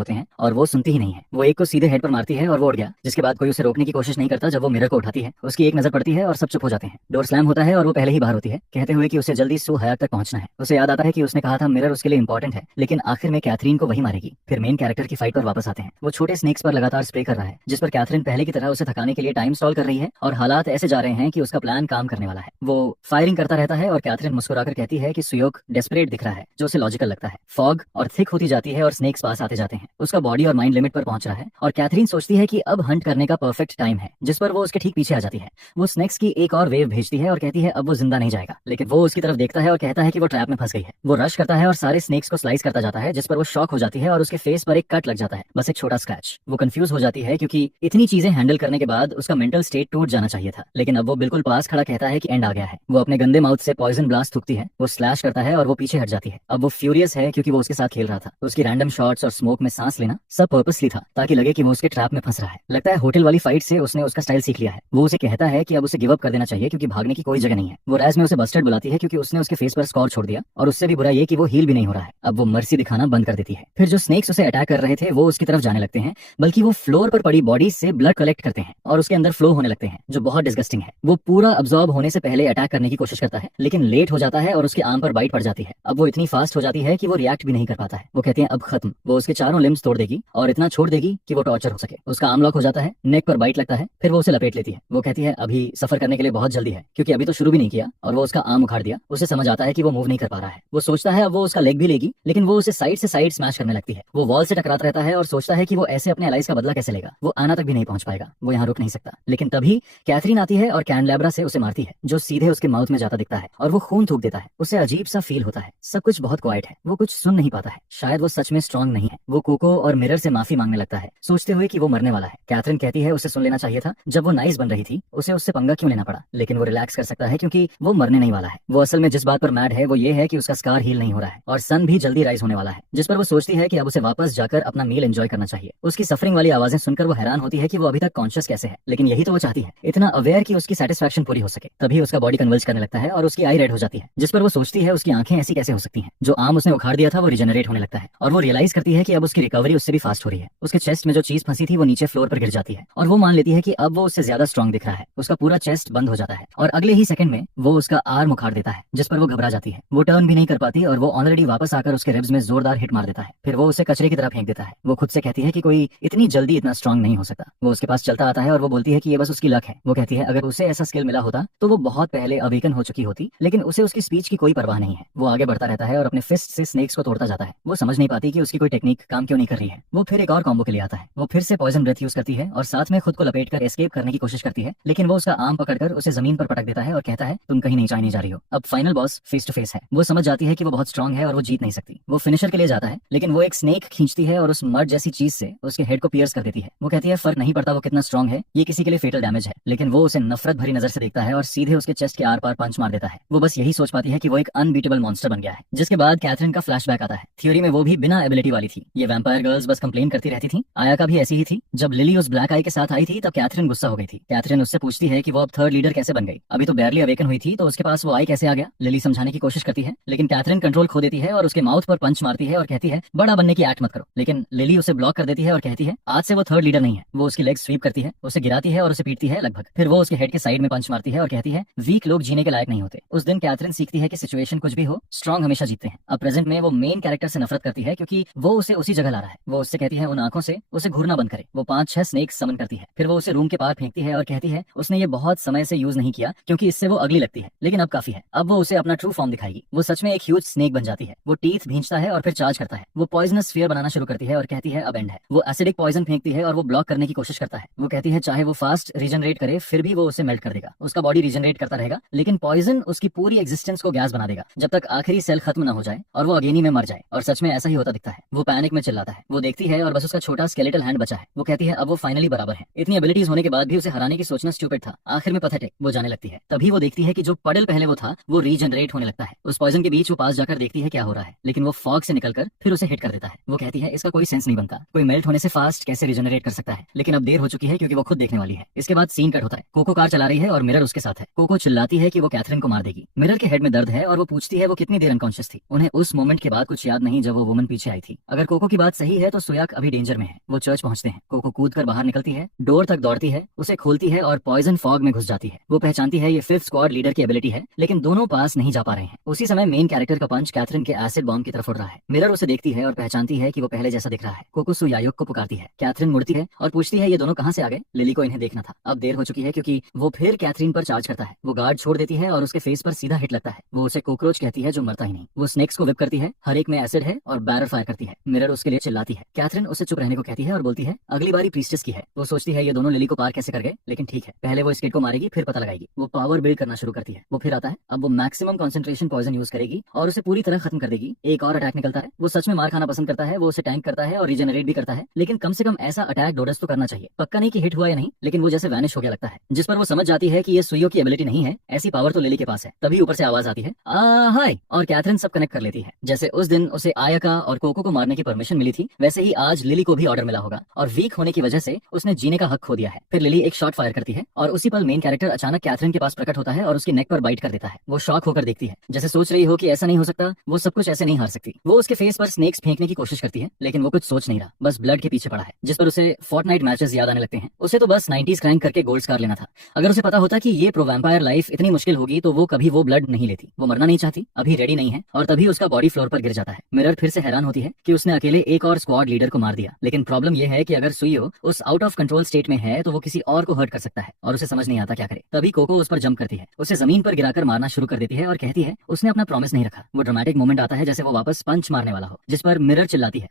होते हैं और वो सुनती ही नहीं है। वो एक को सीधे हेड पर मारती है और वो उड़ गया, जिसके बाद कोई उसे रोकने की कोशिश नहीं करता। जब वो मिरर को उठाती है, उसकी एक नजर पड़ती है और सब चुप हो जाते हैं। डोर स्लैम होता है और वो पहले ही बाहर होती है, कहते हुए कि उसे जल्दी सू हयात तक पहुंचना है। उसे याद आता है कि उसने कहा था मिरर उसके लिए इंपॉर्टेंट है, लेकिन आखिर में कैथरीन को वही मारेगी। फिर मेन कैरेक्टर की फाइट पर वापस आते हैं। वो छोटे स्नेक्स पर लगातार स्प्रे कर रहा है, जिस पर कैथरीन पहले की तरह उसे थकाने के लिए टाइम स्टॉल कर रही है और हालात ऐसे जा रहे हैं कि उसका प्लान काम करने वाला है। वो फायरिंग करता रहता है और कैथरीन मुस्कुराकर कहती है कि सुयोग डेस्परेट दिख रहा है, जो उसे लॉजिकल लगता है। फॉग और थिक होती जाती है और स्नेक्स पास आते जाते हैं। उसका बॉडी और माइंड लिमिट पर पहुंच रहा है और कैथरीन सोचती है कि अब हंट करने का परफेक्ट टाइम है, जिस पर वो उसके ठीक पीछे आ जाती है। वो स्नेक्स की एक और वेव भेजती है और कहती है अब वो जिंदा नहीं जाएगा, लेकिन वो उसकी तरफ देखता है और कहता है कि वो ट्रैप में फंस गई है। वो रश करता है और सारे स्नेक्स को स्लाइस करता जाता है, जिस पर वो शॉक हो जाती है और उसके फेस पर एक कट लग जाता है, बस एक छोटा स्क्रैच। वो कंफ्यूज हो जाती है क्योंकि इतनी चीजें हैंडल करने के बाद उसका मेंटल स्टेट टूट जाना चाहिए था, लेकिन अब वो बिल्कुल पास खड़ा कहता है कि एंड आ गया है। वो अपने गंदे माउथ से पॉइजन ब्लास्ट थूकती है, वो स्लैश करता है और वो पीछे हट जाती है। अब वो फ्यूरियस है क्योंकि वो उसके साथ खेल रहा था। उसकी रैंडम शॉट्स और स्मोक में सांस लेना सब पर्पसली था, ताकि लगे कि वो उसके ट्रैप में फंस रहा है। लगता है होटल वाली फाइट से उसने उसका स्टाइल सीख लिया है। वो उसे कहता है कि अब उसे गिव अप कर देना चाहिए क्योंकि भागने की कोई जगह नहीं है। वो रैज में उसे बस्टर्ड बुलाती है क्योंकि उसने उसके फेस पर स्कॉर छोड़ दिया, और उससे भी बुरा ये कि वो हील भी नहीं हो रहा है। अब वो मर्सी दिखाना बंद कर देती है। फिर जो स्नेक्स उसे अटैक कर रहे थे वो उसकी तरफ जाने लगते हैं, बल्कि वो फ्लोर पर पड़ी बॉडी से ब्लड कलेक्ट करते हैं और उसके अंदर फ्लो होने लगते हैं, जो बहुत डिस्गस्टिंग है। वो पूरा अब्सॉर्ब होने से पहले अटैक करने की कोशिश करता है, लेकिन लेट हो जाता है और उसके आर्म पर बाइट पड़ जाती है। अब वो इतनी फास्ट हो जाती है कि वो रिएक्ट भी नहीं कर पाता है। वो कहते हैं अब खत्म। वो उसके चारों लिम्स तोड़ देगी और इतना छोड़ देगी कि वो टॉर्चर हो सके। उसका आर्म लॉक हो जाता है, नेक पर बाइट लगता है, फिर वो उसे लपेट लेती है। वो कहती है अभी सफर करने के लिए बहुत जल्दी है, क्योंकि अभी तो शुरू भी नहीं किया और वो उसका आर्म उखाड़ दिया। उसे समझ आता है कि वो मूव नहीं कर पा रहा है। वो सोचता है अब वो उसका लेग भी लेगी, लेकिन वो उसे साइड से साइड स्मैश करने लगती है। वो वॉल से टकराता रहता है और सोचता है कि वो ऐसे अपने एलाइज का बदला कैसे लेगा। वो आना तक भी नहीं पहुंच पाएगा, वो यहाँ रुक नहीं सकता। लेकिन तभी कैथरीन आती है और कैनलेब्रा से उसे मारती है, जो सीधे उसके माउथ में जाता दिखता है और वो खून थूक देता है। उसे अजीब सा फील होता है। सब कुछ बहुत क्वाइट है, वो कुछ सुन नहीं पाता है। शायद वो सच में स्ट्रांग नहीं है। वो कोको और मिरर से माफी मांगने लगता है, सोचते हुए कि वो मरने वाला है। कैथरीन कहती है उसे सुन लेना चाहिए था, जब वो नाइस बन रही थी उसे उससे पंगा क्यों लेना पड़ा। लेकिन वो रिलैक्स कर सकता है क्योंकि वो मरने नहीं वाला है। वो असल में जिस बात पर मैड है वो ये है कि उसका स्कार हील नहीं हो रहा है और सन भी जल्दी राइज होने वाला है, जिस पर वो सोचती है कि अब उसे वापस जाकर अपना मील एंजॉय करना चाहिए। उसकी सफरिंग वाली आवाजें सुनकर वो हैरान होती है कि वो अभी तक कॉन्शियस कैसे है, लेकिन यही तो वो चाहती है, इतना अवेयर कि उसकी सेटिस्फैक्शन पूरी हो सके। तभी उसका बॉडी कन्वर्ज करने लगता है और उसकी आई रेड हो जाती है, जिस पर वो सोचती है उसकी आंखें ऐसी कैसे हो सकती हैं। जो आर्म उसने उखाड़ दिया था वो रिजेनरेट होने लगता है और वो रियलाइज करती है कि अब उसकी रिकवरी उससे भी फास्ट हो रही है। उसके चेस्ट में जो चीज फंसी थी वो नीचे फ्लोर पर गिर जाती है और वो मान लेती है कि अब वो उससे ज्यादा स्ट्रांग दिख रहा है। उसका पूरा चेस्ट बंद हो जाता है और अगले ही सेकंड में वो उसका आर्म उखाड़ देता है, जिस पर वो घबरा जाती है। वो टर्न भी नहीं कर पाती और वो ऑलरेडी वापस आकर उसके रिब्स में जोरदार हिट मार देता है। फिर वो उसे कचरे की तरह फेंक देता है। वो खुद से कहती है कि कोई इतनी जल्दी इतना स्ट्रांग नहीं हो सकता। वो उसके पास चलता आता है और वो बोलती है कि ये बस उसकी लक है। वो कहती है अगर उसे ऐसा स्किल मिला होता तो वो बहुत पहले अवेकन हो चुकी होती, लेकिन उसे उसकी स्पीच की कोई परवाह नहीं है। वो आगे बढ़ता रहता है और अपने फिस्ट से स्नेक्स को तोड़ता जाता है। वो समझ नहीं पाती कि उसकी कोई टेक्निक काम क्यों नहीं कर रही है। वो फिर एक और कॉम्बो के लिए आता है। वो फिर से पॉइजन ब्रेथ यूज करती है और साथ में खुद को लपेटकर एस्केप करने की कोशिश करती है, लेकिन वो उसका आर्म पकड़कर उसे जमीन पर पटक देता है और कहता है तुम कहीं नहीं नहीं जा रही हो। अब final boss face to face है। वो समझ जाती है कि वो बहुत स्ट्रांग है और वो जीत नहीं सकती। वो फिनिशर के लिए जाता है, लेकिन वो एक स्नेक खींचती है और उस मड जैसी चीज से उसके हेड को पियर्स कर देती है। वो कहती है फर्क नहीं पड़ता वो कितना स्ट्रांग है, ये किसी के लिए फेटल डैमेज है। लेकिन वो उसे नफरत भरी नजर से देखता है और सीधे उसके चेस्ट के आर पार पंच मार देता है। वो बस यही सोच पाती है कि वो एक अनबीटेबल मॉन्स्टर बन गया है। जिसके बाद कैथरीन का फ्लैशबैक आता है। थ्योरी में वो भी बिना एबिलिटी वाली थी। ये वैम्पायर गर्ल्स बस कंप्लेन करती रहती थी। आया का भी ऐसी ही थी। जब लिली उस ब्लैक आई के साथ आई थी तब कैथरीन गुस्सा हो गई थी। कैथरीन उससे पूछती है कि वो अब थर्ड लीडर कैसे बन गई, अभी तो बैरली अवेकन हुई थी तो उसके पास वो आई कैसे आ गया। लिली समझाने की कोशिश करती है, लेकिन कैथरीन कंट्रोल खो देती है और उसके माउथ पर पंच मारती है और कहती है बड़ा बनने की एक्ट मत करो। लेकिन लिली उसे ब्लॉक कर देती है और कहती है आज से वो थर्ड लीडर नहीं है। वो उसकी लेग स्वीप करती है, उसे गिराती है और उसे पीटती है लगभग। फिर वो उसके हेड के साइड में पंच मारती है और कहती है वीक लोग जीने के लायक नहीं होते। उस दिन कैथरीन सीखती है कि सिचुएशन कुछ भी हो, स्ट्रांग हमेशा जीतते हैं। अब प्रेजेंट में वो मेन कैरेक्टर से नफरत करती है क्योंकि वो उसे उसी जगह ला रहा है। वो उससे कहती है उन आंखों से उसे घूरना बंद करे। वो 5-6 स्नेक्स समन करती है। फिर वो उसे रूम के पार फेंकती है और कहती है उसने ये बहुत समय से यूज नहीं किया क्योंकि इससे वो अगली लगती है, लेकिन अब काफी है। अब वो उसे अपना ट्रू फॉर्म दिखाएगी। वो सच में एक ह्यूज स्नेक बन जाती है। वो टीथ भींचता है और फिर चार्ज करता है। वो पॉइजनस स्फीयर बनाना शुरू करती है और कहती है अब एंड है। वो एसिडिक पॉइजन फेंकती है और वो ब्लॉक करने की कोशिश करता है। वो कहती है चाहे वो फास्ट रीजनरेट करे फिर भी वो उसे मेल्ट कर देगा। उसका बॉडी रीजनरेट करता रहेगा, लेकिन पॉइजन उसकी पूरी एग्जिस्टेंस को गैस बना देगा जब तक आखिरी सेल खत्म ना हो जाए और वो अगेनी में मर जाए। और सच में ऐसा ही होता दिखता है। वो पैनिक में चिल्लाता है। वो देखती है और बस उसका छोटा स्केलेटल हैंड बचा है। वो कहती है अब वो फाइनली बराबर है। इतनी एबिलिटीज होने के बाद भी उसे हराने की सोचना स्टूपिड था। आखिर में पथेटिक वो जाने लगती है। तभी वो देखती है कि जो पडल पहले वो था वो रीजनरेट होने लगता है। उस पॉइजन के बीच वो पास जाकर देखती है क्या हो रहा है, लेकिन वो फॉग से निकलकर फिर उसे हिट कर देता है। वो कहती है इसका कोई सेंस नहीं बनता, कोई मेल्ट होने से फास्ट कैसे रीजनरेट कर सकता है। लेकिन अब देर हो चुकी है क्योंकि वो खुद देखने वाली है। इसके बाद सीन कट होता है। कोको कार चला रही है और मिरर उसके साथ है। कोको चिल्लाती है कि वो कैथरीन को मार देगी। मिरर के हेड में दर्द है और वो पूछती है वो कितनी देर अनकॉन्शियस थी। उन्हें उस मोमेंट के बाद कुछ याद नहीं जब वो वुमन पीछे आई थी। अगर कोको की बात बात सही है तो सुयाक अभी डेंजर में है। वो चर्च पहुंचते हैं, कोको कूद कर बाहर निकलती है, डोर तक दौड़ती है, उसे खोलती है और पॉइजन फॉग में घुस जाती है। वो पहचानती है ये फिफ्थ स्क्वाड लीडर की एबिलिटी है, लेकिन दोनों पास नहीं जा पा रहे हैं। उसी समय मेन कैरेक्टर का पंच कैथरीन के एसिड बॉम्ब की तरफ उड़ रहा है। मिरर उसे देखती है और पहचानती है कि वो पहले जैसा दिख रहा है। कोको सुयायोक को पुकारती है। कैथरीन मुड़ती है और पूछती है ये दोनों कहाँ से आ गए। लिली को इन्हें देखना था। अब देर हो चुकी है क्योंकि वो फिर कैथरीन पर चार्ज करता है। वो गार्ड छोड़ देती है और उसके फेस पर सीधा हिट लगता है। वो उसे कॉकरोच कहती है जो मरता ही नहीं। वो स्नेक्स को विप करती है, हर एक में एसिड है और बैरल फायर करती है। मिरर उसके लिए चिल्लाती है। कैथरीन उसे चुप रहने को कहती है और बोलती है अगली बारी प्रीस्टेस की है। वो सोचती है ये दोनों लिली को पार कैसे कर गए, लेकिन ठीक है, पहले वो इस किड को मारेगी फिर पता लगाएगी। वो पावर बिल्ड करना शुरू करती है। वो फिर आता है। अब वो मैक्सिमम कंसंट्रेशन पॉइजन यूज करेगी और उसे पूरी तरह खत्म कर देगी। एक और अटैक निकलता है। वो सच में मार खाना पसंद करता है। वो उसे टैंक करता है और रिजेनरेट भी करता है, लेकिन कम से कम ऐसा अटैक डोडस तो करना चाहिए। पक्का नहीं कि हिट हुआ या नहीं, लेकिन वो जैसे वैनिश हो गया लगता है। जिस पर वो समझ जाती है कि ये सुइयो की एबिलिटी नहीं है, ऐसी पावर तो लिली के पास है। तभी ऊपर से आवाज आती है हाय, और कैथरीन सब कनेक्ट कर लेती है। जैसे उस दिन उसे आयका और कोको को मारने की परमिशन मिली थी, वैसे ही आज लिली को भी ऑर्डर मिला होगा और वीक होने की वजह से उसने जीने का हक खो दिया है। फिर लिली एक शॉट फायर करती है और उसी पल मेन कैरेक्टर अचानक कैथरीन के पास प्रकट होता है और उसकी नेक पर बाइट कर देता है। वो शॉक होकर देखती है, जैसे सोच रही हो कि ऐसा नहीं हो सकता, वो सब कुछ ऐसे नहीं हार सकती। वो उसके फेस पर स्नेक्स फेंकने की कोशिश करती है, लेकिन वो कुछ सोच नहीं रहा, बस ब्लड के पीछे पड़ा है। जिस पर उसे फोर्टनाइट मैचेस याद आने लगते हैं। उसे तो बस 90s क्रैंक करके गोल्ड स्टार लेना था। अगर उसे पता होता कि ये प्रो वैम्पायर लाइफ इतनी मुश्किल होगी तो वो कभी वो ब्लड नहीं लेती। वो मरना नहीं चाहती, अभी रेडी नहीं है, और तभी उसका बॉडी फ्लोर पर गिर जाता है। मिरर फिर से हैरान होती है कि उसने अकेले एक और स्क्वाड लीडर को मार दिया, लेकिन प्रॉब्लम यह है कि अगर सुइयो उस आउट ऑफ कंट्रोल स्टेट में है तो वो किसी और को हर्ट कर सकता है और उसे समझ नहीं आता क्या करे। तभी कोको उस पर जंप करती है, उसे जमीन पर गिराकर मारना शुरू कर देती है और कहती है उसने अपना प्रॉमिस नहीं रखा। वो ड्रामेटिक मोमेंट आता है जैसे वो वापस पंच मारने वाला हो, जिस पर मिरर चिल्लाती है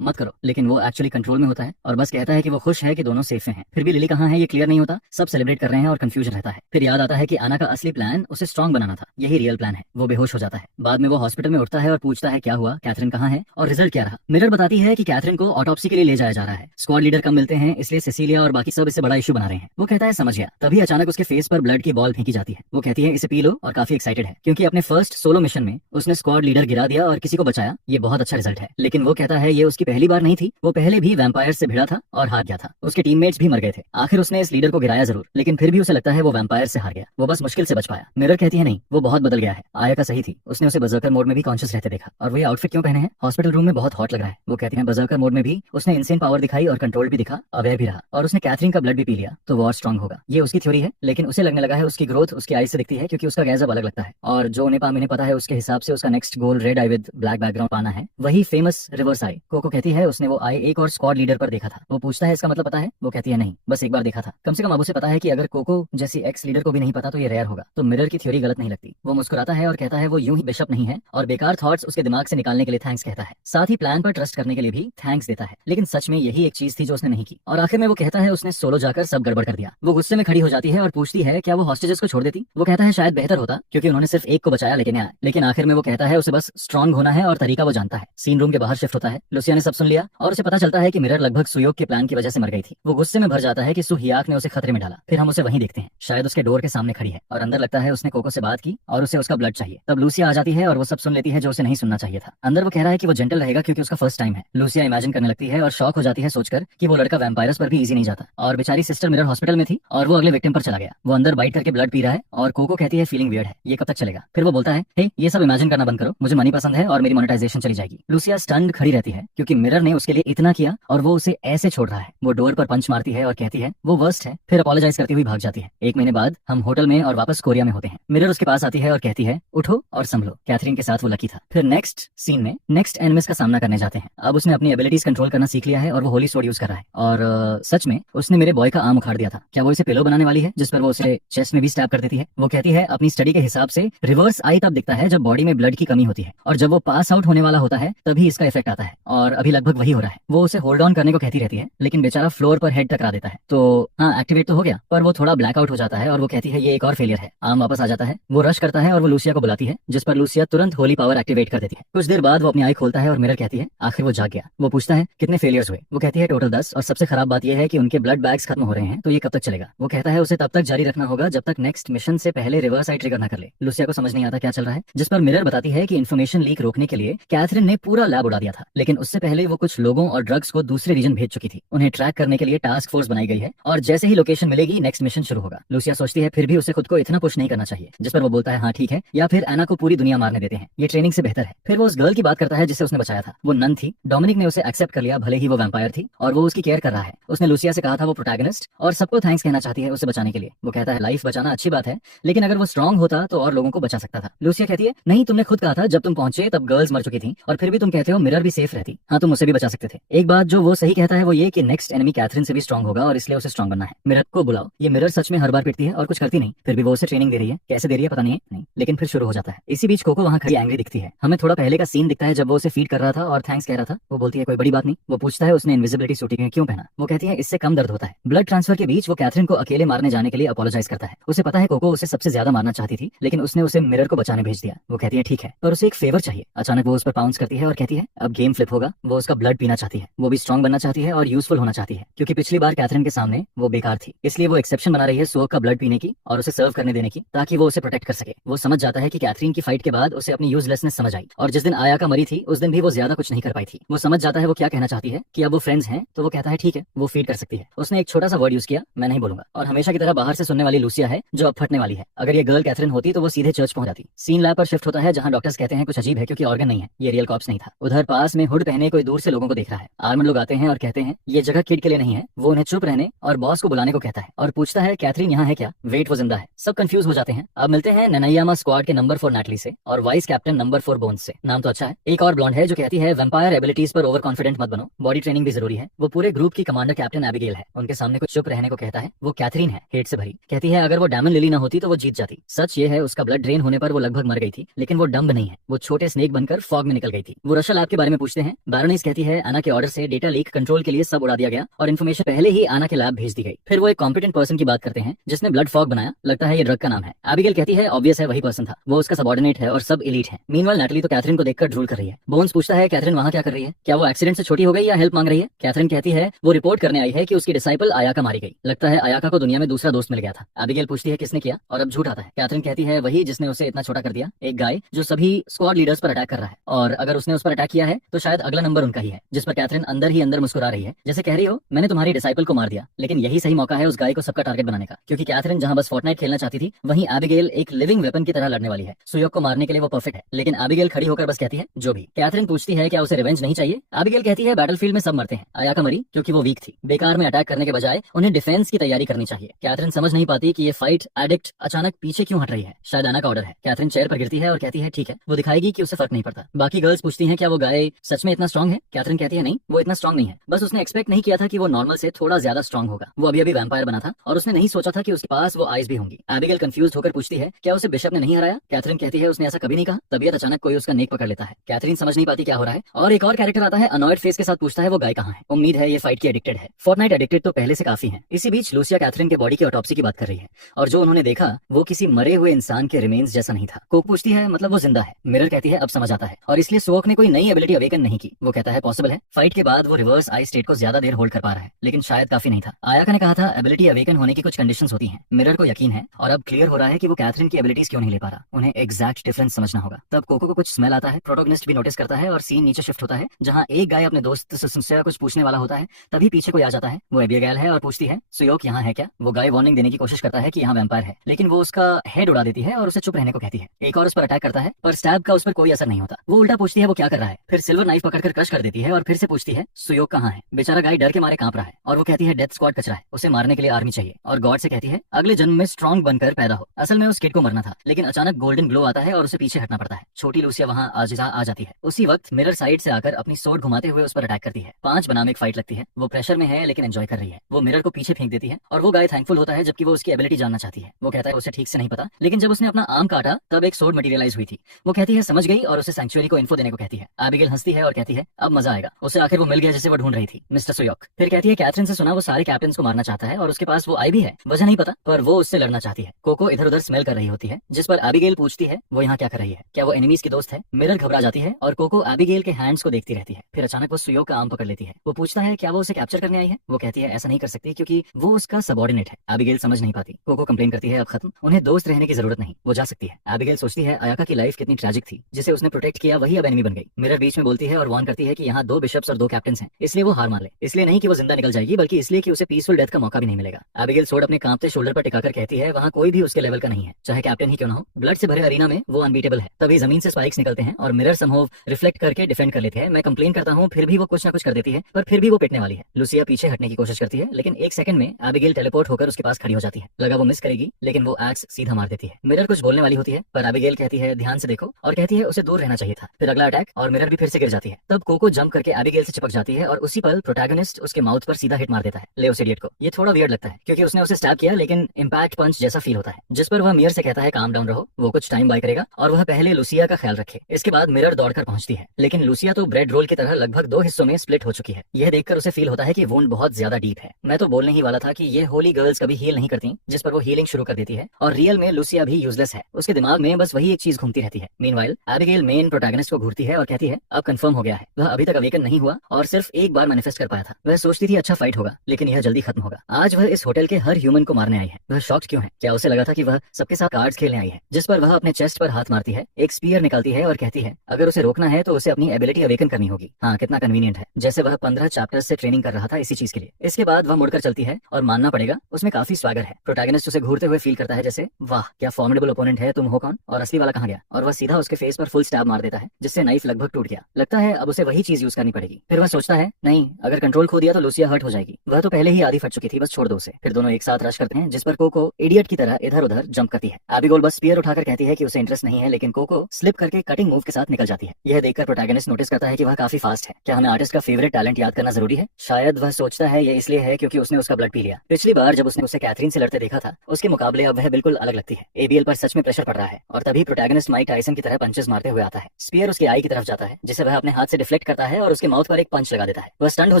मत करो, लेकिन वो एक्चुअली कंट्रोल में होता है और बस कहता है कि वो खुश है कि दोनों सेफ हैं। फिर भी लिली कहाँ है ये क्लियर नहीं होता। सब सेलिब्रेट कर रहे हैं और कंफ्यूजन रहता है। फिर याद आता है कि आना का असली प्लान उसे स्ट्रॉन्ग बनाना था, यही रियल प्लान है। वो बेहोश हो जाता है। बाद में वो हॉस्पिटल में उठता है और पूछता है क्या हुआ, कैथरीन कहाँ है और रिजल्ट क्या रहा। मिरर बताती है कि कैथरीन को ऑटोप्सी के लिए ले जाया जा रहा है। स्क्वाड लीडर कम मिलते हैं, इसलिए सेसिलिया और बाकी सब इससे बड़ा इशू बना रहे हैं। वो कहता है समझ गया। तभी अचानक उसके फेस पर ब्लड की बॉल फेंकी जाती है। वो कहती है इसे पी लो और काफी एक्साइटेड है क्योंकि अपने फर्स्ट सोलो मिशन में उसने स्क्वाड लीडर गिरा दिया और किसी को बचाया। ये बहुत अच्छा रिजल्ट है, लेकिन वो कहता है ये उसकी पहली बार नहीं थी। वो पहले भी वैम्पायर से भिड़ा था और हार गया था। उसके टीममेट्स भी मर गए थे। आखिर उसने इस लीडर को गिराया जरूर, लेकिन फिर भी उसे लगता है वो वैम्पायर से हार गया। वो बस मुश्किल से बच पाया। मिरर कहती है नहीं, वो बहुत बदल गया है। आयका सही थी, उसने उसे बजर्कर मोड में भी कॉन्शियस रहते देखा। और वो ये आउटफिट क्यों पहने हैं, हॉस्पिटल रूम में बहुत हॉट लग रहा है। वो कहती है बजर्कर मोड में भी उसने इनसेन पावर दिखाई और कंट्रोल भी दिखा, अवेयर भी रहा, और उसने कैथरीन का ब्लड भी पी लिया तो वो और स्ट्रांग होगा। ये उसकी थ्योरी है, लेकिन उसे लगने लगा है उसकी ग्रोथ उसकी आईज से दिखती है क्योंकि उसका गैस अब अलग लगता है। और जो उन्हें पता है उसके हिसाब से उसका next goal red I with black background पाना है, वही फेमस रिवर्स आई। कोको कहती है उसने वो आई एक और स्क्वाड लीडर पर देखा था। वो पूछता है इसका मतलब पता है। वो कहती है नहीं, बस एक बार देखा था। कम से कम अब उसे पता है कि अगर कोको जैसी एक्स लीडर को भी नहीं पता तो ये रेयर होगा। तो मिरर की थ्योरी गलत नहीं लगती। वो मुस्कुराता है और कहता है वो यूं ही बिशप नहीं है और बेकार थॉट्स उसके दिमाग से निकालने के लिए थैंक्स कहता है। साथ ही प्लान पर ट्रस्ट करने के लिए भी थैंक्स देता है, लेकिन सच में यही एक चीज थी जो उसने नहीं की। और आखिर में वो कहता है उसने सोलो जाकर सब गड़बड़ कर दिया। वो गुस्से में खड़ी हो जाती है और पूछती है क्या वो हॉस्टेजेस को छोड़ देती। वो कहता है शायद बेहतर होता क्योंकि उन्होंने सिर्फ एक को बचाया लेकिन आखिर में वो कहता है उसे बस स्ट्रांग होना है और तरीका वो जानता है। सीन रूम के बाहर शिफ्ट होता है। लुसिया ने सब सुन लिया और उसे पता चलता है कि मिरर लगभग सुयोग के प्लान की वजह से मर गई थी। वो गुस्से में भर जाता है कि सुहियाक ने उसे खतरे में डाला। फिर हम उसे वहीं देखते हैं, शायद उसके डोर के सामने खड़ी है और अंदर लगता है उसने कोको से बात की और उसे उसका ब्लड चाहिए। तब लूसिया आ जाती है और वो सब सुन लेती है जो उसे नहीं सुनना चाहिए था। अंदर वो कह रहा है कि वो जेंटल रहेगा क्योंकि उसका फर्स्ट टाइम है। लूसिया इमेजिन करने लगती है और शॉक हो जाती है सोचकर कि वो लड़का वैम्पायरस पर भी इजी नहीं जाता। और बेचारी सिस्टर मिरर हॉस्पिटल में थी और वो अगले विक्टिम पर चला गया। वो अंदर बाइट करके ब्लड पी रहा है और कोको कहती है फीलिंग वियर्ड है, ये कब तक चलेगा। फिर वो बोलता है हे ये सब इमेजिन करना बंद करो, मुझे मनी पसंद है और मेरी मोनेटाइजेशन चली जाएगी। लूसिया स्टन्ड खड़ी रहती है क्योंकि मिरर ने उसके लिए इतना किया और वो उसे ऐसे छोड़ रहा है। वो डोर पर पंच मारती है और कहती है वो वर्स्ट है, फिर अपोलोजाइज करती हुई भाग जाती है। एक महीने बाद हम होटल में और वापस कोरिया में होते हैं। मिरर उसके पास आती है और कहती है उठो और संभलो, कैथरीन के साथ वो लकी था। फिर नेक्स्ट सीन में नेक्स्ट एनिमीज का सामना करने जाते हैं। अब उसने अपनी एबिलिटीज कंट्रोल करना सीख लिया है और वो होली सोड यूज कर रहा है। और सच में उसने मेरे बॉय का आर्म उखाड़ दिया था। क्या वो इसे पिलो बनाने वाली है जिस पर वो उसे चेस्ट में भी स्टैब कर देती है। वो कहती है अपनी स्टडी के हिसाब से रिवर्स आई तब दिखता है जब बॉडी में ब्लड की कमी होती है और जब वो पास आउट होने वाला होता है तभी इसका इफेक्ट आता है और अभी लगभग वही हो रहा है। वो उसे होल्ड ऑन करने को कहती रहती है लेकिन बेचारा फ्लोर पर हेड टकरा देता है। तो हाँ एक्टिवेट तो हो गया पर वो थोड़ा ब्लैकआउट हो जाता है और वो कहती है ये एक और फेलियर है। आर्म वापस आ जाता है। वो रश करता है और वो लूसिया को बुलाती है जिस पर लूसिया तुरंत होली पावर एक्टिवेट कर देती है। कुछ देर बाद वो अपनी आई खोलता है और मिरर कहती है आखिर वो जाग गया। वो पूछता है कितने फेलियर्स हुए। वो कहती है टोटल 10 और सबसे खराब बात यह है कि उनके ब्लड बैग्स खत्म हो रहे हैं तो ये कब तक चलेगा। वो कहता है उसे तब तक जारी रखना होगा जब तक नेक्स्ट मिशन से पहले रिवर्स आई ट्रिगर ना कर ले। लूसिया को समझ नहीं आता क्या चल रहा है, जिस पर मिरर बताती है कि इन्फॉर्मेशन लीक रोकने के लिए कैथरीन ने पूरा लैब उड़ा दिया था, लेकिन उससे पहले वो कुछ लोगों और ड्रग्स को दूसरे रीजन भेज चुकी थी। उन्हें ट्रैक करने के लिए टास्क फोर्स बनाई गई है और जैसे ही लोकेशन मिलेगी नेक्स्ट मिशन शुरू होगा। लूसिया सोचती है फिर भी उसे खुद को इतना पुश नहीं करना चाहिए, जिस पर वो बोलता है हाँ ठीक है, या फिर एना को पूरी दुनिया मारने देते हैं, ये ट्रेनिंग से बेहतर है। फिर वो उस गर्ल की बात करता है जिसे उसने बचाया था। वो नन थी डोमिनिक ने उसे एक्सेप्ट कर लिया भले ही वो वैम्पायर थी और वो उसकी केयर कर रहा है। उसने लूसिया से कहा था वो प्रोटैगनिस्ट और सबको थैंक्स कहना चाहती है उसे बचाने के लिए। वो कहता है लाइफ बचाना अच्छी बात है, लेकिन अगर वो स्ट्रांग होता तो और लोगों को बचा सकता था। लूसिया कहती है नहीं, तुमने खुद कहा था जब तुम पहुंचे तब गर्ल्स मर चुकी थी और फिर भी तुम कहते हो मिरर भी सेफ रहती। हाँ, तुम उसे भी बचा सकते थे। एक बात जो वो सही कहता है वो ये कि नेक्स्ट एनिमी कैथरीन से भी स्ट्रांग होगा और इसलिए उसे स्ट्रांग बनना है। मिरर को बुलाओ। ये मिरर सच में हर बार पिटती है और कुछ करती नहीं, फिर भी वो उसे ट्रेनिंग दे रही है। कैसे दे रही है पता नहीं है, नहीं, लेकिन फिर शुरू हो जाता है। इसी बीच कोको वहाँ खड़ी एंग्री दिखती है। हमें थोड़ा पहले का सीन दिखता है जब वो उसे फीड कर रहा था और थैंक्स कह रहा था। वो बोलती है कोई बड़ी बात नहीं। वो पूछता है उसने इनविजिबिलिटी सूट क्यों पहना। वो कहती है इससे कम दर्द होता है। ब्लड ट्रांसफर के बीच वो कैथरीन को अकेले मारने जाने के लिए अपोलोजाइज करता है। उसे पता है कोको उसे सबसे ज्यादा मारना चाहती थी, लेकिन उसने उसे मिरर को बचाने भेज दिया। वो कहती है ठीक है, पर उसे एक फेवर चाहिए। अचानक वो उस पर पाउंस करती है और कहती है अब गेम फ्लिप होगा। वो उसका ब्लड पीना चाहती है। वो भी स्ट्रांग बनना चाहती है और यूजफुल होना चाहती है, क्योंकि पिछली बार कैथरीन के सामने वो बेकार थी। इसलिए वो एक्सेप्शन बना रही है सोक का ब्लड पीने की और उसे सर्व करने देने की, ताकि वो उसे प्रोटेक्ट कर सके। वो समझ जाता है कि कैथरीन की फाइट के बाद उसे अपनी यूजलेसनेस समझ आई और जिस दिन आयाका मरी थी उस दिन भी वो ज्यादा कुछ नहीं कर पाई थी। वो समझ जाता है वो क्या कहना चाहती है कि अब वो फ्रेंड्स हैं, तो वो कहता है ठीक है, वो फीड कर सकती है। उसने एक छोटा सा वर्ड यूज किया, मैं नहीं बोलूंगा, और हमेशा की तरह बाहर से सुनने वाली लूसिया है जो अब फटने वाली है। अगर ये गर्ल कैथरीन होती तो वो सीधे चर्च पहुंच जाती। सीन लैब पर शिफ्ट होता है जहां डॉक्टर्स कहते हैं कुछ अजीब है क्योंकि ऑर्गन नहीं है। ये रियल कॉप्स नहीं था। उधर पास में हुड पहने कोई दूर से लोगों को देख रहा है। आर्मड लोग आते हैं और कहते हैं ये जगह किड के लिए नहीं है। वो उन्हें चुप रहने और बॉस को बुलाने को कहता है और पूछता है कैथरीन यहाँ है क्या। वेट, वो जिंदा है। सब कंफ्यूज हो जाते हैं। अब मिलते हैं ननैयामा स्क्वाड के नंबर 4 नैटली से और वाइस कैप्टन नंबर 4 बोन्स से। नाम तो अच्छा है। एक और ब्लॉन्ड है जो कहती है वैम्पायर एबिलिटीज पर ओवर कॉन्फिडेंट मत बनो, बॉडी ट्रेनिंग भी जरूरी है। वो पूरे ग्रुप की कमांडर कैप्टन एबिगेल है। उनके सामने कुछ चुप रहने को कहता है। वो कैथरीन है, हेट से भरी। कहती है अगर वो डायमंड लिली ना होती तो वो जीत जाती। सच ये है उसका ब्लड ड्रेन होने पर वो लगभग मर गई थी, लेकिन वो डम्ब नहीं है। वो छोटे स्नेक बनकर फॉग में निकल गई थी। वो रशल लैब के बारे में पूछते हैं। बैरोनीस कहती है आना के ऑर्डर से डेटा लीक कंट्रोल के लिए सब उड़ा दिया गया और इन्फॉर्मेशन पहले ही आना के लैब भेज दी गई। फिर वो एक कॉम्पिटेंट पर्सन की बात करते हैं जिसने ब्लड फॉग बनाया। लगता है ये ड्रग का नाम है। एबिगेल कहती है ऑब्वियस है वही पर्सन था। वो उसका सबऑर्डिनेट है और सब एलीट है। मीनवाइल नैटली तो कैथरीन को देखकर ड्रूल कर रही है। बोन्स पूछता है कैथरीन वहाँ क्या कर रही है, क्या वो एक्सीडेंट से छोटी हो गई या हेल्प मांग रही है। कैथरीन कहती है वो रिपोर्ट करने आई है कि उसकी डिसाइपल आयाका मारी गई। लगता है आयाका को दुनिया में दूसरा दोस्त मिल गया था। एबिगेल पूछती है किसने किया और अब झूठ आता है। कैथरीन कहती है वही जिसने उसे इतना छोटा कर दिया, एक गाय जो सभी स्क्वाड लीडर्स पर अटैक कर रहा है, और अगर उसने उस पर अटैक किया है तो शायद अगला नंबर उनका ही है। जिस पर कैथरीन अंदर ही अंदर मुस्कुरा रही है, जैसे कह रही हो मैंने तुम्हारी डिसाइपल को मार दिया, लेकिन यही सही मौका है उस गाय को सबका टारगेट बनाने का, क्योंकि कैथरीन जहां बस फोर्टनाइट खेलना चाहती थी वहीं एबिगेल एक लिविंग वेपन की तरह लड़ने वाली है। सुयोग को मारने के लिए वो परफेक्ट है, लेकिन एबिगेल खड़ी होकर बस कहती है जो भी। कैथरीन पूछती है क्या उसे रिवेंज नहीं चाहिए। एबिगेल कहती है बैटलफील्ड में सब मरते हैं, आयाका मरी क्योंकि वो वीक थी। बेकार में अटैक करने के बजाय उन्हें डिफेंस की तैयारी करनी चाहिए। कैथरीन समझ नहीं पाती कि ये फाइट एडिक्ट अचानक पीछे क्यों हट रही है। शायद आना का ऑर्डर है। कैथरीन चेयर पर गिरती है और कहती है ठीक है, वो दिखाएगी कि उसे फर्क नहीं पड़ता। बाकी गर्ल्स पूछती हैं क्या वो गाय सच में इतना स्ट्रांग है। कैथरीन कहती है नहीं, वो इतना स्ट्रांग नहीं है, बस उसने एक्सपेक्ट नहीं किया था कि वो नॉर्मल से थोड़ा ज्यादा स्ट्रांग होगा। वो अभी अभी वैम्पायर बना था और उसने नहीं सोचा था कि उसके पास वो आइज भी होंगी। एबिगेल कंफ्यूज होकर पूछती है क्या उसे बिशप ने नहीं हराया। कैथरीन कहती है उसने ऐसा कभी नहीं कहा। तबीयत अचानक कोई उसका नेक पकड़ लेता है। कैथरीन समझ नहीं पाती क्या हो रहा है और एक और कैरेक्टर आता है अनॉयड फेस के साथ पूछता है वो गाय कहाँ है। उम्मीद है ये फाइट की एडिक्टेड है। फोर्टनाइट एडिक्टेड तो पहले से काफी है। इसी बीच लूसिया कैथरीन के बॉडी की ऑटोप्सी की बात कर रही है और जो उन्होंने देखा वो किसी मरे हुए इंसान के रिमेन्स जैसा नहीं था। कोक पूछती है मतलब वो जिंदा है। मिरर कहती है अब समझ आता है और इसलिए सोक ने कोई नई एबिलिटी अवेकन नहीं की। वो कहता है पॉसिबल है। फाइट के बाद वो रिवर्स आई स्टेट को ज्यादा देर होल्ड कर पा रहा है, लेकिन शायद काफी नहीं था। आयाका ने कहा था एबिलिटी अवेकन होने की कुछ कंडीशंस होती हैं। मिरर को यकीन है और अब क्लियर हो रहा है कि वो कैथरीन की एबिलिटीज क्यों नहीं ले पा रहा। उन्हें एग्जैक्ट डिफरेंस समझना होगा। तब कोको को कुछ स्मेल आता है। प्रोटोगनिस्ट भी नोटिस करता है और सीन नीचे शिफ्ट होता है जहां एक गाय अपने दोस्त से कुछ पूछने वाला होता है। तभी पीछे कोई आ जाता है। वो एबिगेल है और पूछती है सुयोग यहाँ है क्या। वो गाय वार्निंग देने की कोशिश करता है कि यहाँ वैम्पायर है, लेकिन वो उसका हेड उड़ा देती है और उसे चुप रहने को कहती है। एक और उस पर अटैक करता है पर स्टैब का उस पर कोई असर नहीं होता। वो उल्टा पूछती है वो क्या कर रहा है, फिर सिल्वर नाइफ पकड़कर क्रश कर देती है और फिर से पूछती है सुयोग कहाँ है। बेचारा गाय डर के मारे कांप रहा है और वो कहती है डेथ स्क्वाड कचरा है, उसे मारने के लिए आर्मी चाहिए, और गॉड से कहती है अगले जन्म में स्ट्रॉन्ग बनकर पैदा हो। असल में उस किड को मरना था, लेकिन अचानक गोल्डन ग्लो आता है और उसे पीछे हटना पड़ता है। छोटी लूसिया वहाँ आजिजा आ जाती है। उसी वक्त मिरर साइड से आकर अपनी सोड घुमाते हुए उस पर अटैक करती है। 5 बनाम 1 फाइट लगती है। वो प्रेशर में है लेकिन एंजॉय कर रही है। वो मिरर को पीछे फेंक देती है और वो गाय थैंकफुल होता है जबकि वो उसकी एबिलिटी जानना चाहती है। वो कहता है उसे ठीक से नहीं पता, लेकिन जब उसने अपना आर्म काटा तब एक सोड मटेरियलाइज हुई थी। वो कहती है समझ गई और उसे सैंक्चुअरी को इन्फो देने को कहती है। एबिगेल हंसती है और कहती है अब मजा आएगा। उसे आखिर वो मिल गया जिसे वो ढूंढ रही थी, मिस्टर सुयोग। फिर कहती है कैथरीन से सुना वो सारे कैप्टन को मारना चाहता है और उसके पास वो आई भी है, वजह नहीं पता, पर वो उससे लड़ना चाहती है। कोको इधर उधर स्मेल कर रही होती है, जिस पर एबिगेल पूछती है वो यहाँ क्या कर रही है, क्या वो एनिमीज की दोस्त है। मिरर घबरा जाती है और कोको एबिगेल के हैंड्स को देखती रहती है। फिर अचानक वो सुयोग का आर्म पकड़ लेती है। वो पूछता है क्या वो उसे कैप्चर करने आई है। वो कहती है ऐसा नहीं कर सकती क्योंकि वो उसका सबऑर्डिनेट है। एबिगेल समझ नहीं पाती। कोको कंप्लेन करती है अब खत्म, उन्हें दोस्त रहने की जरूरत नहीं, वो जा सकती है। एबिगेल सोचती है आयाका की लाइफ कितनी ट्रैजिक थी, जिसे उसने प्रोटेक्ट किया वही अब एनिमी बन गई। मिरर बीच में बोलती है और वार्न करती है कि यहाँ 2 बिशप्स और 2 कैप्टन हैं, इसलिए वो हार मान ले। इसलिए नहीं कि वो जिंदा निकल जाएगी, बल्कि इसलिए कि उसे पीसफुल डेथ का मौका भी नहीं मिलेगा। एबिगेल सोड अपने कांपते शोल्डर पर टिकाकर कहती है वहाँ कोई भी उसके लेवल का नहीं है, चाहे कैप्टन ही क्यों ना हो। ब्लड से भरे अरीना में वो अनबीटेबल है। तभी जमीन से स्पाइक्स निकलते हैं और मिरर समहाउ रिफ्लेक्ट करके डिफेंड कर लेते हैं मैं कंप्लेन करता हूँ फिर भी वो कुछ ना कुछ कर देती है, पर फिर भी वो पिटने वाली है। लूसिया पीछे हटने की कोशिश करती है, लेकिन एक सेकंड में एबिगेल टेलीपोर्ट होकर उसके पास खड़ी हो जाती है। लगा वो मिस करेगी, लेकिन वो एक्स सीधा मार देती है। मिरर कुछ बोलने वाली होती है, पर एबिगेल कहती है ध्यान से देखो, और कहती है उसे दूर रहना चाहिए था। फिर अगला अटैक और मिरर भी फिर से गिर जाती है। तब कोको जंप करके एबिगेल से चिपक जाती है और उसी पल प्रोटैगनिस्ट उसके माउथ पर सीधा हिट मार देता है। ले उस इडियट को। ये थोड़ा वियर्ड लगता है क्योंकि उसने उसे स्टैब किया, लेकिन इम्पैक्ट पंच जैसा फील होता है, जिस पर वह मिरर से कहता है काम डाउन रहो, वो कुछ टाइम बाय करेगा और वह पहले लूसिया का ख्याल रखे। इसके बाद मिरर दौड़कर पहुंचती है, लेकिन लूसिया तो ब्रेड रोल की तरह लगभग 2 हिस्सों में स्प्लिट हो चुकी है। यह देखकर उसे फील होता है कि वुंड बहुत ज्यादा डीप है। मैं तो बोलने ही वाला था कि ये होली गर्ल्स कभी हील नहीं करती, जिस पर वो हीलिंग शुरू कर देती है, और रियल में लूसिया भी यूजलेस है। उसके दिमाग में बस वही एक चीज घूमती रहती है। मीनवाइल एबिगेल मेन प्रोटैगनिस्ट को घूरती है और कहती है अब कंफर्म हो गया है, वह अभी तक अवेकन नहीं हुआ और सिर्फ एक बार मैनिफेस्ट कर पाया था। वह सोचती थी अच्छा फाइट होगा, लेकिन यह जल्दी खत्म होगा। आज वह इस होटल के हर ह्यूमन को मारने आई है। वह शॉक्ड क्यों है? क्या उसे लगा था कि वह सबके साथ कार्ड्स खेलने आई है? जिस पर वह अपने चेस्ट पर हाथ मारती है, एक स्पीयर निकालती है और कहती है अगर उसे रोकना है तो उसे अपनी एबिलिटी अवेकन करनी होगी। हाँ, कितना कन्वीनियंट है, जैसे वह 15 चैप्टर्स से ट्रेनिंग कर रहा था इसी चीज के लिए। इसके बाद वह मुड़कर चलती है और मानना पड़ेगा उसमें काफी स्वागर है। प्रोटैगनिस्ट उसे घूरते हुए फील करता है जैसे वाह क्या फॉर्मिडेबल ओपोनेंट है, तुम हो कौन और असली वाला कहाँ गया? और वह सीधा उसके फेस पर फुल स्टैब मार देता है, जिससे नाइफ लगभग टूट गया। लगता है अब उसे वही चीज यूज करनी पड़ेगी। फिर वह सोचता है नहीं, अगर कंट्रोल खो दिया तो लूसिया हर्ट हो जाएगी। वह तो पहले ही आधी फट चुकी थी, बस छोड़ दो उसे। फिर दोनों एक साथ रश करते हैं, जिस पर कोको इडियट की तरह इधर उधर जंप करती है। एबिगेल बस स्पीयर उठाकर कहती है कि उसे इंटरेस्ट नहीं है, लेकिन कोको स्लिप करके कटिंग मूव के साथ निकल जाती है। यह देखकर प्रोटैगनिस्ट नोटिस करता है कि वह काफी फास्ट है। क्या हमें आर्टिस्ट का फेवरेट टैलेंट याद करना जरूरी है? शायद वह सोचता है ये इसलिए है क्योंकि उसने उसका ब्लड पी लिया। पिछली बार जब उसने उसे कैथरीन से लड़ते देखा था, उसके मुकाबले अब वह बिल्कुल अलग लगती है। एबीएल पर सच में प्रेशर पड़ रहा है, और तभी प्रोटैगनिस्ट माइक टायसन की तरह पंचेस मारते हुए आता है। स्पीयर उसके आई की तरफ जाता है, जिसे वह अपने हाथ से डिफ्लेक्ट करता है और उसके माउथ पर एक पंच लगा देता है। वह स्टंड हो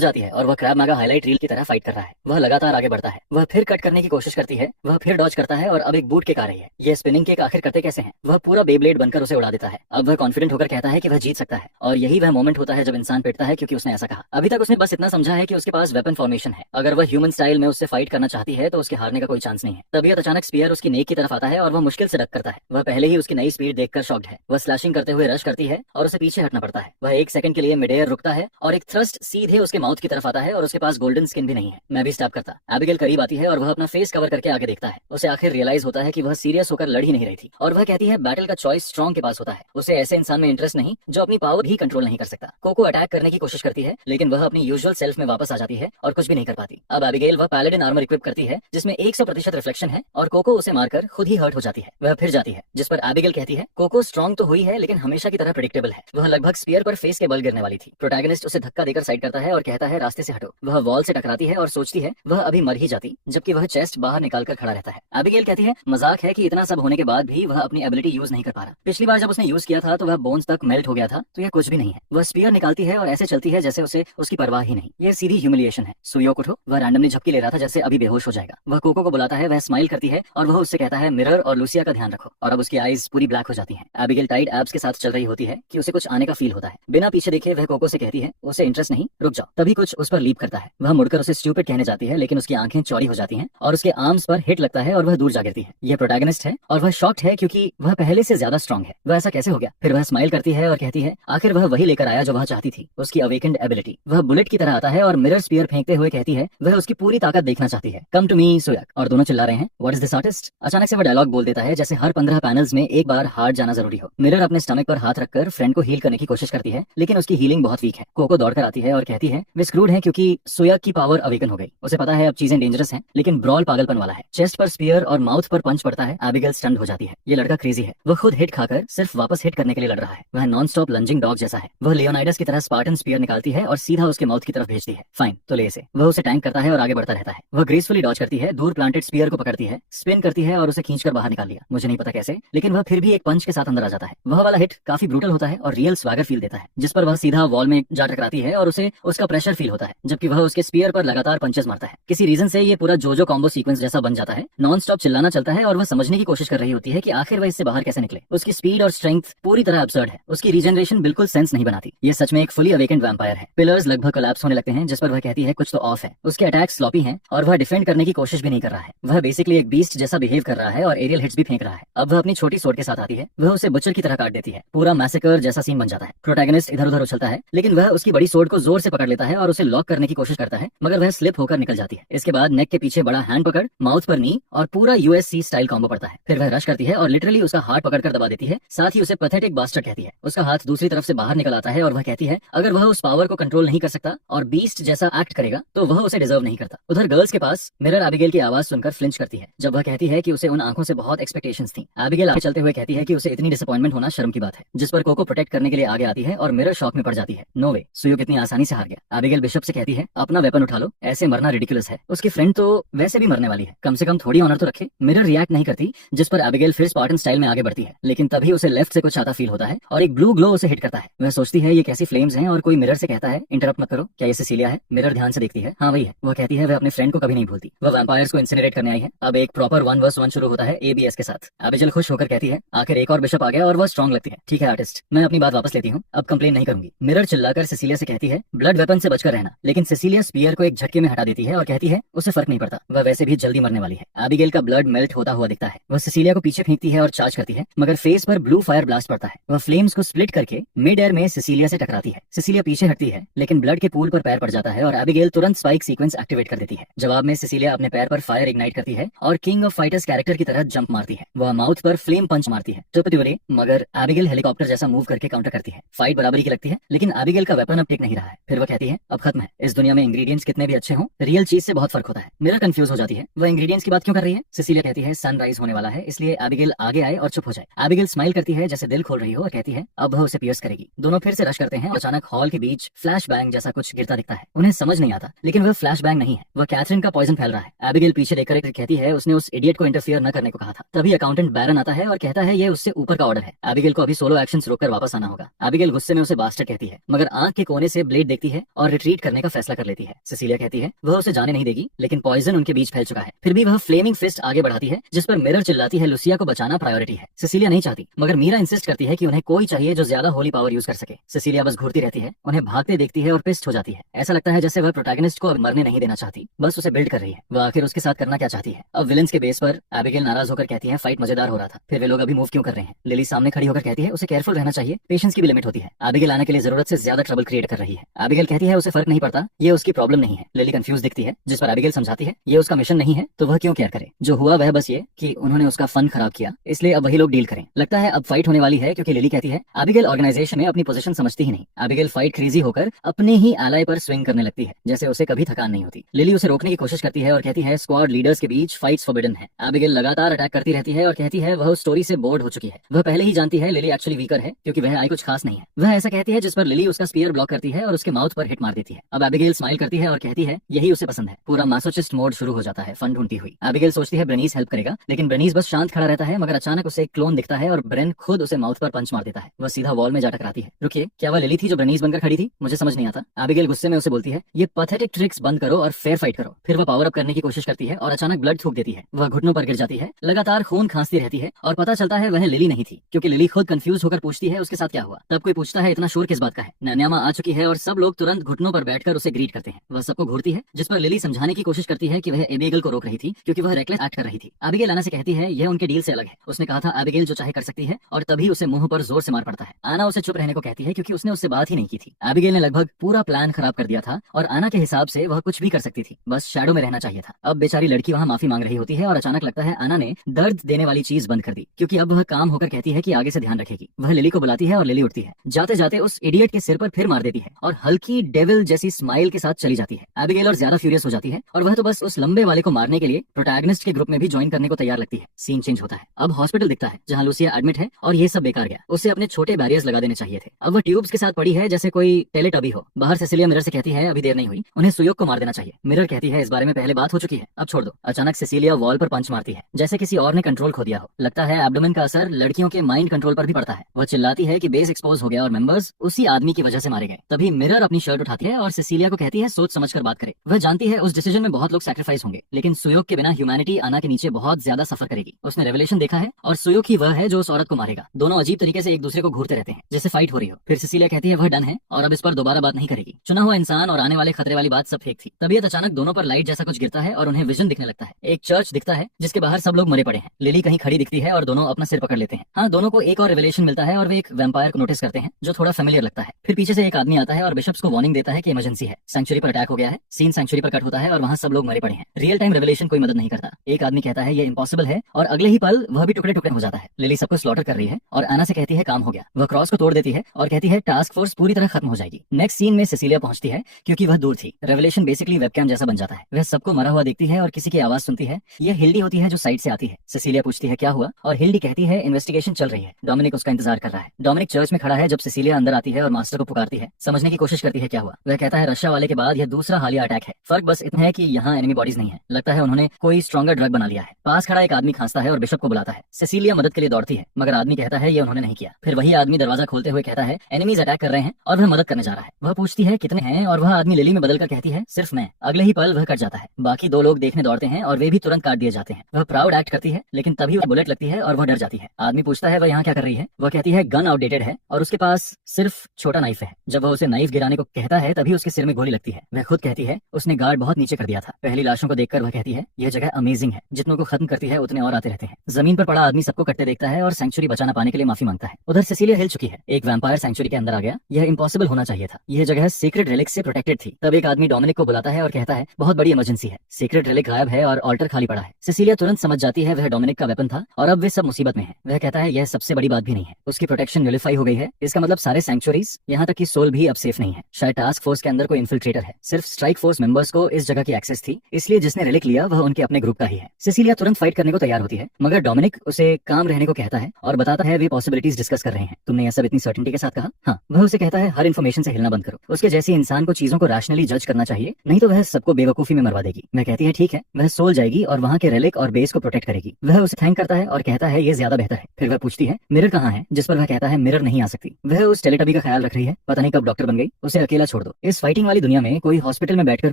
जाती है और वह क्रैब मैगा हाईलाइट रील की तरह फाइट कर रहा है। वह लगातार आगे बढ़ता है, वह फिर कट करने की कोशिश करती है, वह फिर डॉज करता है और अब एक बूट किक आ रही है। ये स्पिनिंग किक आखिर करते कैसे हैं? वह पूरा बेब्लेड बनकर उसे उड़ा देता है। अब वह कॉन्फिडेंट होकर कहता है कि वह जीत सकता है, और यही वह मोमेंट होता है जब इंसान पिटता है क्योंकि उसने ऐसा कहा। अभी तक उसने बस इतना समझा है कि उसके पास वेपन फॉर्मेशन है। अगर वह ह्यूमन स्टाइल में उससे फाइट करना चाहती है तो उसके हारने का कोई चांस नहीं है। तभी अचानक स्पीयर उसकी नेक की तरफ आता है और वह मुश्किल से डक करता है। वह पहले ही उसकी नई स्पीड देखकर शॉक्ड है। वह स्लैशिंग करते हुए रश करती है और उसे पीछे हटना पड़ता है। वह एक सेकंड के लिए मिड एयर रुकता है और एक थ्रस्ट सीधे उसके माउथ की तरफ आता है और उसके पास गोल्डन स्किन भी नहीं है। मैं भी स्टैब करता। एबिगेल करीब आती है और वह अपना फेस कवर करके आगे देखता है। उसे आखिर रियलाइज होता है कि वह सीरियस होकर लड़ ही नहीं रही थी, और वह कहती है बैटल का चॉइस स्ट्रॉन्ग के पास होता है। उसे ऐसे इंसान में इंटरेस्ट नहीं जो अपनी पावर भी कंट्रोल नहीं कर सकता। कोको अटैक करने की कोशिश करती है, लेकिन वह अपनी यूजुअल सेल्फ में वापस आ जाती है और कुछ भी नहीं कर पाती। अब एबिगेल वह पैलेडिन आर्मर इक्विप करती है जिसमें 100% रिफ्लेक्शन है, और कोको उसे मारकर खुद ही हर्ट हो जाती है। वह फिर जाती है, जिस पर एबिगेल कहती है कोको स्ट्रॉन्ग तो हुई है, लेकिन हमेशा की तरह प्रेडिक्टेबल है। वह लगभग स्पीयर पर फेस के बल गिरने वाली थी। प्रोटैगनिस्ट उसे धक्का देकर साइड करता है और कहता है रास्ते से हटो। वह वॉल से टकराती है और सोचती है वह अभी मर ही जाती, जबकि वह चेस्ट बाहर निकालकर खड़ा रहता है। एबिगेल कहती है मजाक है कि इतना सब होने के बाद भी वह अपनी एबिलिटी यूज नहीं कर पा रहा। पिछली बार जब उसने यूज किया था तो वह बोन्स तक मेल्ट हो गया था, तो यह कुछ भी नहीं है। वह स्पीयर निकालती है और ऐसे चलती है जैसे उसे उसकी परवाह ही नहीं। यह सीधी ह्यूमिलिएशन है। सुयोक उठो। वह रैंडमली झपकी ले रहा था जैसे अभी बेहोश हो जाएगा। वह कोको को बुलाता है, वह स्माइल करती है और वह उससे कहता है मिरर और लूसिया का ध्यान रखो, और अब उसकी आईज पूरी ब्लैक हो जाती हैं। एबिगेल टाइट एब्स के साथ चल रही होती है कि उसे कुछ आने का फील होता है। बिना पीछे देखे वह कोको से कहती है उसे इंटरेस्ट नहीं, रुक जाओ। तभी कुछ उस पर लीप करता है। वह मुड़कर उसे स्टूपिड कहने जाती है, लेकिन उसकी आंखें चौड़ी हो जाती हैं और उसके आर्म्स पर हिट लगता है और वह दूर जा गिरती है। यह प्रोटैगनिस्ट है और वह शॉक्ड है क्योंकि वह पहले से ज्यादा स्ट्रॉन्ग है। वह ऐसा कैसे हो गया? फिर वह स्माइल करती है और कहती है आखिर वह वही लेकर आया जो वह चाहती थी, उसकी अवेकेंड एबिलिटी। वह बुलेट की तरह आता है और मिरर स्पीयर फेंकते हुए कहती है वह उसकी पूरी ताकत देखना चाहती है। कम टू मी सुयक। और दोनों चिल्ला रहे हैं व्हाट इज दिस आर्टिस्ट। अचानक से वह डायलॉग बोल देता है जैसे हर 15 पैनल्स में एक बार हार्ट जाना जरूरी हो। मिरर अपने स्टमक पर हाथ रखकर फ्रेंड को हील करने की कोशिश करती है, लेकिन उसकी हीलिंग बहुत वीक है। कोको दौड़कर आती है और कहती है वे स्क्रूड है क्योंकि सुयक की पावर अवेकन हो गई। उसे पता है अब चीजें डेंजरस हैं, लेकिन ब्रॉल पागलपन वाला है। चेस्ट पर स्पीयर और माउथ पर पंच पड़ता है। एबिगेल स्टंड हो जाती है। ये लड़का क्रेजी है। वह खुद हिट खाकर सिर्फ वापस हिट करने के लिए लड़ रहा है। वह नॉन स्टॉप लंजिंग डॉग जैसा है। वह लियोनाइडस की तरह स्पार्टन स्पीयर निकालती है और सीधा उसके माउथ की तरफ भेजती है। फाइन, तो ले इसे। वह उसे टैंक करता है और आगे बढ़ता रहता है। वह ग्रेसफुली डॉज करती है, दूर प्लांटेड स्पीयर को पकड़ती है, स्पिन करती है और उसे खींचकर बाहर निकाल लिया। मुझे नहीं पता कैसे, लेकिन वह फिर भी एक पंच के साथ अंदर आ जाता है। वह वाला हिट काफी ब्रूटल होता है और रियल स्वैगर फील देता है, जिस पर वह सीधा वॉल में जा टकराती है और उसे उसका प्रेशर फील होता है, जबकि वह उसके स्पीयर पर लगातार पंचेस मारता है। किसी रीजन से ये पूरा जोजो कॉम्बो सीक्वेंस जैसा बन जाता है। नॉन स्टॉप चिल्लाना चलता है और वह समझने की कोशिश कर रही होती है कि आखिर वह इससे बाहर कैसे निकले। उसकी स्पीड और स्ट्रेंथ पूरी तरह अब्सर्ड है। उसकी रीजनरेशन बिल्कुल सेंस नहीं बनाती। ये सच में एक फुली अवेकेंड वैम्पायर है। पिलर्स लगभग कोलैप्स होने लगते हैं, जिस पर वह कहती है कुछ तो ऑफ है। उसके अटैक्स स्लॉपी हैं और वह डिफेंड करने की कोशिश भी नहीं कर रहा है। वह बेसिकली एक बीस्ट जैसा बिहेव कर रहा है और एरियल हिट्स भी फेंक रहा है। अब वह अपनी छोटी सोर्ड के साथ आती है। वह उसे बुचर की तरह काट देती है। पूरा मैसेकर जैसा सीन बन जाता है। प्रोटैगनिस्ट इधर उधर उछलता है, लेकिन वह उसकी बड़ी सोर्ड को जोर से पकड़ लेता है और उसे लॉक करने की कोशिश करता है, मगर वह स्लिप होकर निकल जाती है। इसके बाद नेक के पीछे बड़ा हैंड पकड़, माउथ पर नी और पूरा यूएससी स्टाइल कॉम्बो पड़ता है। फिर वह रश करती है और लिटरली उसका हाथ पकड़कर दबा देती है। साथ ही उसे पैथेटिक बास्टर्ड कहती है। उसका हाथ दूसरी तरफ से बाहर निकल आता है है और वह कहती है अगर वह उस पावर को कंट्रोल नहीं कर सकता और बीस्ट जैसा एक्ट करेगा तो वह उसे डिजर्व नहीं करता। उधर गर्ल्स के पास मिरर एबिगेल की आवाज सुनकर फ्लिंच करती है जब वह कहती है कि उसे उन आंखों से बहुत एक्सपेक्टेशंस थी। एबिगेल आगे चलते हुए कहती है कि उसे इतनी डिसअपॉइंटमेंट होना शर्म की बात है, जिस पर कोको प्रोटेक्ट करने के लिए आगे आती है और मिरर शॉक में पड़ जाती है। नो वे, सुयोग इतनी आसानी से हार गया। एबिगेल बिशप से कहती है अपना वेपन उठा लो, ऐसे मरना रिडिकुलस है। उसकी फ्रेंड तो वैसे भी मरने वाली है, कम से कम थोड़ी ऑनर तो रखे। मिरर रिएक्ट नहीं करती, जिस पर एबिगेल फिर स्पार्टन स्टाइल में आगे बढ़ती है, लेकिन तभी उसे लेफ्ट से कुछ आता फील होता है और एक ब्लू ग्लो उसे हिट करता है। वह सोचती है ये कैसी फ्लेम्स हैं और कोई मिरर से कहता है इंटरप्ट मत करो, क्या ये सिसिलिया है? मिरर ध्यान से देखती है, हाँ वही है। वह कहती है वह अपने फ्रेंड को कभी नहीं भूलती, वह वैम्पायर्स को इंसिनरेट करने आई है। अब एक प्रॉपर 1 vs 1 शुरू होता है एबीएस के साथ। एबिगेल खुश होकर कहती है आखिर एक और बिशप आ गया और वह स्ट्रॉन्ग लगती है। ठीक है आर्टिस्ट, मैं अपनी बात वापस लेती हूँ, अब कंप्लेन नहीं करूंगी। मिरर चिल्लाकर सिसिलिया से कहती है ब्लड वेपन से बचकर रहना, लेकिन सिसिलिया स्पीयर को एक झटके में हटा देती है और कहती है उसे फर्क नहीं पड़ता, वह वैसे भी जल्दी मरने वाली है। एबिगेल का ब्लड मेल्ट होता हुआ दिखता है। वह सिसिलिया को पीछे फेंकती है और चार्ज करती है, मगर फेस पर ब्लू फायर ब्लास्ट पड़ता है। वह फ्लेम्स को स्प्लिट करके मिड एयर में सिसिलिया से टकराती है। सिसिलिया पीछे हटती है, लेकिन ब्लड के पूल पर पैर पड़ जाता है और एबिगेल तुरंत स्पाइक सीक्वेंस एक्टिवेट कर देती है। जवाब में सिसिलिया अपने पैर पर फायर इग्नाइट करती है और किंग ऑफ फाइटर्स कैरेक्टर की तरह जंप मारती है। वह माउथ पर फ्लेम पंच मारती है टुपटुरे, मगर एबिगेल हेलीकॉप्टर जैसा मूव करके काउंटर करती है। फाइट बराबरी की लगती है, लेकिन एबिगेल का वेपन अब टिक नहीं रहा है। फिर वह कहती है अब खत्म है, इस दुनिया में इंग्रेडिएंट्स कितने भी अच्छे हों, रियल चीज से बहुत फर्क होता है। मिरर कंफ्यूज हो जाती है, वह इंग्रेडिएंट्स की बात क्यों कर रही है? सिसिलिया कहती है सनराइज होने वाला है, इसलिए एबिगेल आगे आए और चुप हो जाए। एबिगेल स्माइल करती है जैसे दिल खोल रही हो और कहती है अब वह उसे पियर्स करेगी। दोनों फिर से रश करते हैं और अचानक हॉल के बीच फ्लैश बैंग जैसा कुछ गिरता दिखता है। उन्हें समझ नहीं आता, लेकिन वह फ्लैश बैंग नहीं है, वह कैथरीन का पॉइजन फैल रहा है। एबिगेल पीछे देखकर कहती है उसने उस इडियट को इंटरफियर न करने को कहा था। तभी अकाउंटेंट बैरन आता है और कहता है ये उससे ऊपर का ऑर्डर है, एबिगेल को अभी सोलो एक्शंस रोककर वापस आना होगा। एबिगेल गुस्से में उसे बास्टर्ड कहती है, मगर आंख के कोने से ब्लेड देखती है और रिट्रीट करने का फैसला कर लेती है। सिसिलिया कहती है वह उसे जाने नहीं देगी, लेकिन पॉइजन उनके बीच फैल चुका है। फिर भी वह फ्लेमिंग फिस्ट आगे बढ़ाती है, जिस पर मिरर चिल्लाती है लुसिया को बचाना प्रायोरिटी है। सिसिलिया नहीं चाहती, मगर मीरा इंसिस्ट करती है कि उन्हें कोई चाहिए जो ज्यादा होली पावर यूज कर सके। सिसिलिया बस घूरती रहती है, उन्हें भागते देखती है और पिस्ट हो जाती है। ऐसा लगता है जैसे वह प्रोटैगनिस्ट को अब मरने नहीं देना चाहती, बस उसे बिल्ड कर रही है। वह आखिर उसके साथ करना क्या चाहती है? अब विलेंस के बेस पर एबिगेल नाराज होकर कहती है फाइट मजेदार हो रहा था, फिर वे लोग अभी मूव क्यों कर रहे हैं? लिली सामने खड़ी होकर कहती है उसे केयरफुल रहना चाहिए, पेशेंस की भी लिमिट होती है। एबिगेल आने के लिए जरूरत से ज्यादा ट्रबल क्रिएट कर रही है। एबिगेल कहती है उसे फर्क नहीं पड़ता, ये उसकी प्रॉब्लम नहीं है। लिली कंफ्यूज दिखती है, जिस पर एबिगेल समझाती है ये उसका मिशन नहीं है, तो वह क्यों केयर करे? जो हुआ वह बस ये कि उन्होंने उसका फन खराब किया, इसलिए अब वही लोग डील करें। लगता है अब फाइट होने वाली है, क्योंकि लिली कहती है एबिगेल ऑर्गेनाइजेशन में अपनी पोजीशन समझती ही नहीं। एबिगेल फाइट क्रेजी होकर अपने ही एलाय पर स्विंग करने लगती है, जैसे उसे कभी थकान नहीं होती। लिली उसे रोकने की कोशिश करती है और कहती है स्क्वाड लीडर्स के बीच फाइट्स फॉरबिडन है। एबिगेल लगातार अटैक करती रहती है और कहती है वह उस स्टोरी से बोर्ड हो चुकी है। वह पहले ही जानती है लिली एक्चुअली वीकर है, क्योंकि वह आई कुछ खास नहीं है। वह ऐसा कहती है, जिस पर लिली उसका स्पीयर ब्लॉक करती है और उसके माउथ पर हिट मार देती है। अब एबिगेल स्माइल करती है और कहती है यही उसे पसंद है। पूरा मासोचिस्ट मोड शुरू हो जाता है फन ढूंढती हुई। एबिगेल सोचती है ब्रेनीज हेल्प करेगा, लेकिन ब्रेनीज बस शांत खड़ा रहता है, मगर अचानक उसे एक क्लोन दिखता है और ब्रेन खुद उसे माउथ पर पंच मार देता है। वह सीधा वॉल में जा टकराती है। रुकिए, क्या वह लिली थी जो ब्रेनीज बनकर खड़ी थी? मुझे समझ नहीं आता। एबिगेल गुस्से में उसे बोलती है ये पैथेटिक ट्रिक्स बंद करो और फेयर फाइट करो। फिर वह पावर अप करने की कोशिश करती है और अचानक ब्लड थूक देती है। वह घुटनों पर गिर जाती है, लगातार खून खांसती रहती है और पता चलता है वह लिली नहीं थी, क्योंकि लिली खुद कंफ्यूज होकर पूछती है उसके साथ क्या हुआ। तब कोई पूछता है इतना शोर किस बात का है? नन्यामा आ चुकी है और सब लोग तुरंत घुटनों पर बैठकर उसे ग्रीट करते हैं। वह सबको घूरती है, जिस पर लिली समझाने की कोशिश करती है कि वह एबिगेल को रोक रही थी, क्योंकि वह रेकलेस एक्ट कर रही थी। एबिगेल आना से कहती है यह उनके डील से अलग है। उसने कहा था एबिगेल जो चाहे कर सकती है, और तभी उसे मुंह पर जोर से मार पड़ता है। आना उसे चुप रहने को कहती है, क्योंकि उसने उससे बात ही नहीं की थी। एबिगेल ने लगभग पूरा प्लान खराब कर दिया था और आना के हिसाब से वह कुछ भी कर सकती थी, बस शैडो में रहना चाहिए था। अब बेचारी लड़की वहाँ माफी मांग रही होती है और अचानक लगता है आना ने दर्द देने वाली चीज बंद कर दी, क्योंकि अब वह काम होकर कहती है कि आगे से ध्यान रखेगी। वह लिली को बुलाती है और लिली उठती है, जाते जाते उस इडियट के सिर पर फिर मार देती है और हल्की डेविल जैसी स्माइल के साथ चली जाती है। एबिगेल और ज्यादा फ्यूरियस हो जाती है और वह तो बस उस लंबे वाले को मारने के लिए प्रोटैगनिस्ट के ग्रुप में भी ज्वाइन करने को तैयार लगती है। सीन चेंज होता है, अब हॉस्पिटल दिखता है जहाँ लुसिया एडमिट है और ये सब बेकार गया। उसे अपने छोटे बैरियर्स लगा देने चाहिए थे। अब वह ट्यूब्स के साथ पड़ी है जैसे कोई टेलेटबी हो। बाहर सिसिलिया मिरर से कहती है अभी देर नहीं हुई, उन्हें सुयोग को मार देना चाहिए। मिरर कहती है इस बारे में पहले बात हो चुकी है, अब छोड़ दो। अचानक सिसिलिया वॉल पर पंच मारती है, जैसे किसी और ने कंट्रोल खो दिया हो। लगता है एब्डोमेन का असर लड़कियों के माइंड कंट्रोल पर भी पड़ता है। वह चिल्लाती है कि बेस एक्सपोज हो गया और मेंबर्स उसी आदमी की वजह से मारे गए। तभी मिरर अपनी शर्ट उठाती है और सिसिलिया को कहती है सोच समझ कर बात करे। वह जानती है उस डिसीजन में बहुत लोग सैक्रिफाइस होंगे, लेकिन सुयोग के बिना ह्यूमैनिटी आना के नीचे बहुत ज्यादा सफर करेगी। उसने रेवलेशन देखा है और सुयोग ही वह है जो उस औरत को मारेगा। दोनों अजीब तरीके से एक दूसरे को घूरते रहते हैं, जैसे फाइट हो रही हो। फिर सिसिलिया कहती है वह डन है और अब इस पर दोबारा बात नहीं करेगी। चुना हुआ इंसान और आने वाले खतरे वाली बात सब फेक थी। तबीयत अचानक दोनों पर लाइट जैसा कुछ गिरता है और उन्हें विजन दिखने लगता है। एक चर्च दिखता है जिसके बाहर सब लोग मरे पड़े हैं। लिली कहीं खड़ी दिखती है और दोनों अपना सिर पकड़ लेते हैं। हाँ, दोनों को एक और रिवलेशन मिलता है और वे एक वैम्पायर को नोटिस करते हैं जो थोड़ा फेमिलियर लगता है। फिर पीछे से एक आदमी आता है और बिशप्स को वार्निंग देता है कि इमरजेंसी है, सैंक्चुरी पर अटैक हो गया है। सीन सैंक्चुरी पर कट होता है और वहाँ सब लोग मरे पड़े हैं। रियल टाइम रेवलेशन कोई मदद नहीं करता। एक आदमी कहता है ये इम्पॉसिबल है और अगले ही पल वह भी टुकड़े टुकड़े हो जाता है। लिली सबको स्लॉटर कर रही है और आना से कहती है काम हो गया। वह क्रॉस को तोड़ देती है और कहती कहती है टास्क फोर्स पूरी तरह खत्म हो जाएगी। नेक्स्ट सीन में सेसिलिया पहुंचती है क्योंकि वह दूर थी। रेवलेशन बेसिकली वेबकैम जैसा बन जाता है। वह सबको मरा हुआ देखती है और किसी की आवाज सुनती है। यह हिल्डी होती है जो साइड से आती है। सेसिलिया पूछती है क्या हुआ और हिल्डी कहती है इन्वेस्टिगेशन चल रही है। डोमिनिक उसका इंतजार कर रहा है। डोमिनिक चर्च में खड़ा है जब सेसिलिया अंदर आती है और मास्टर को पुकारती है। समझने की कोशिश करती है क्या हुआ। वह कहता है रशिया वाले के बाद यह दूसरा हालिया अटैक है। फर्क बस इतना है कि यहाँ एनिमी बॉडीज नहीं है। लगता है उन्होंने कोई स्ट्रॉन्गर ड्रग बना लिया है। पास खड़ा एक आदमी खांसता है और बिशप को बुलाता है। सेसिलिया मदद के लिए दौड़ती है मगर आदमी कहता है ये उन्होंने नहीं किया। फिर वही आदमी दरवाजा खोलते हुए कहता है एनिमीज अटैक कर रहे हैं और वह मदद करने जा रहा है। वह पूछती है कितने हैं और वह आदमी लिली में बदलकर कहती है सिर्फ मैं। अगले ही पल वह कट जाता है। बाकी दो लोग देखने दौड़ते हैं और वे भी तुरंत काट दिए जाते हैं। वह प्राउड एक्ट करती है लेकिन तभी वह बुलेट लगती है और वह डर जाती है। आदमी पूछता है वह यहाँ क्या कर रही है। वह कहती है गन आउटडेटेड है और उसके पास सिर्फ छोटा नाइफ है। जब वह उसे नाइफ गिराने को कहता है तभी उसके सिर में गोली लगती है। वह खुद कहती है उसने गार्ड बहुत नीचे कर दिया था। पहली लाशों को देखकर वह कहती है यह जगह अमेजिंग है। जितनों को खत्म करती है उतने और आते रहते हैं। जमीन पर पड़ा आदमी सबको कटते देखता है और सेंचुरी बचाना पाने के लिए माफी मांगता है। उधर सेसिलिया हिल चुकी है। एक वैम्पायर सेंचुरी के अंदर आ गया। यह इम्पॉसिबल होना चाहिए था। यह जगह सीक्रेट रिलिक से प्रोटेक्टेड थी। तब एक आदमी डोमिनिक को बुलाता है और कहता है बहुत बड़ी इमरजेंसी है। सीक्रेट रिलिक गायब है और ऑल्टर खाली पड़ा है। सेसिलिया तुरंत समझ जाती है वह डोमिनिक का वेपन था और अब वे सब मुसीबत में है। वह कहता है यह सबसे बड़ी बात भी नहीं है। उसकी प्रोटेक्शन न्यूलिफाई हो गई है। इसका मतलब सारे सेंचुरीज यहाँ तक कि सोल भी अब सेफ नहीं है। शायद टास्क फोर्स के अंदर कोई इन्फिल्ट्रेटर है। सिर्फ स्ट्राइक फोर्स मेंबर्स को इस जगह की एक्सेस थी, इसलिए जिसने रिलिक लिया वह उनके अपने ग्रुप का ही है। सेसिलिया तुरंत फाइट करने को तैयार होती है मगर डोमिनिक उसे काम रहने को कहता है और बताता है वे पॉसिबिलिटीज डिस्कस कर रहे हैं। तुमने यह सब इतनी सर्टेनिटी के साथ कहा। हाँ। वह उसे कहता है हर इन्फॉर्मेशन से हिलना बंद करो। उसके जैसी इंसान को चीजों को रैशनली जज करना चाहिए, नहीं तो वह सबको बेवकूफी में मरवा देगी। वह कहती है ठीक है। वह सोल जाएगी और वहाँ के रिलिक और बेस को प्रोटेक्ट करेगी। वह उसे थैंक करता है और कहता है ये ज्यादा बेहतर है। फिर वह पूछती है मिरर कहाँ है, जिस पर वह कहता है मिरर नहीं आ सकती। वह उस टेलीटबी का ख्याल रख रही है। पता नहीं कब डॉक्टर बन गई। उसे अकेला छोड़ दो। इस फाइटिंग वाली दुनिया में कोई हॉस्पिटल में बैठकर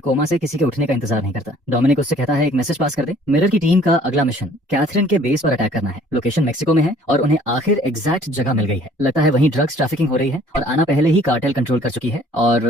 कोमा से किसी के उठने का इंतजार नहीं करता। डोमिनिक उससे कहता है एक मैसेज पास कर दे। मिरर की टीम का अगला मिशन कैथरीन के बेस पर अटैक करना है। लोकेशन मेक्सिको में है और उन्हें आखिर एग्जैक्ट जगह मिल गई है। लगता है वहीं ड्रग्स ट्रैफिकिंग हो रही है और आना पहले ही कार्टेल कंट्रोल कर चुकी है और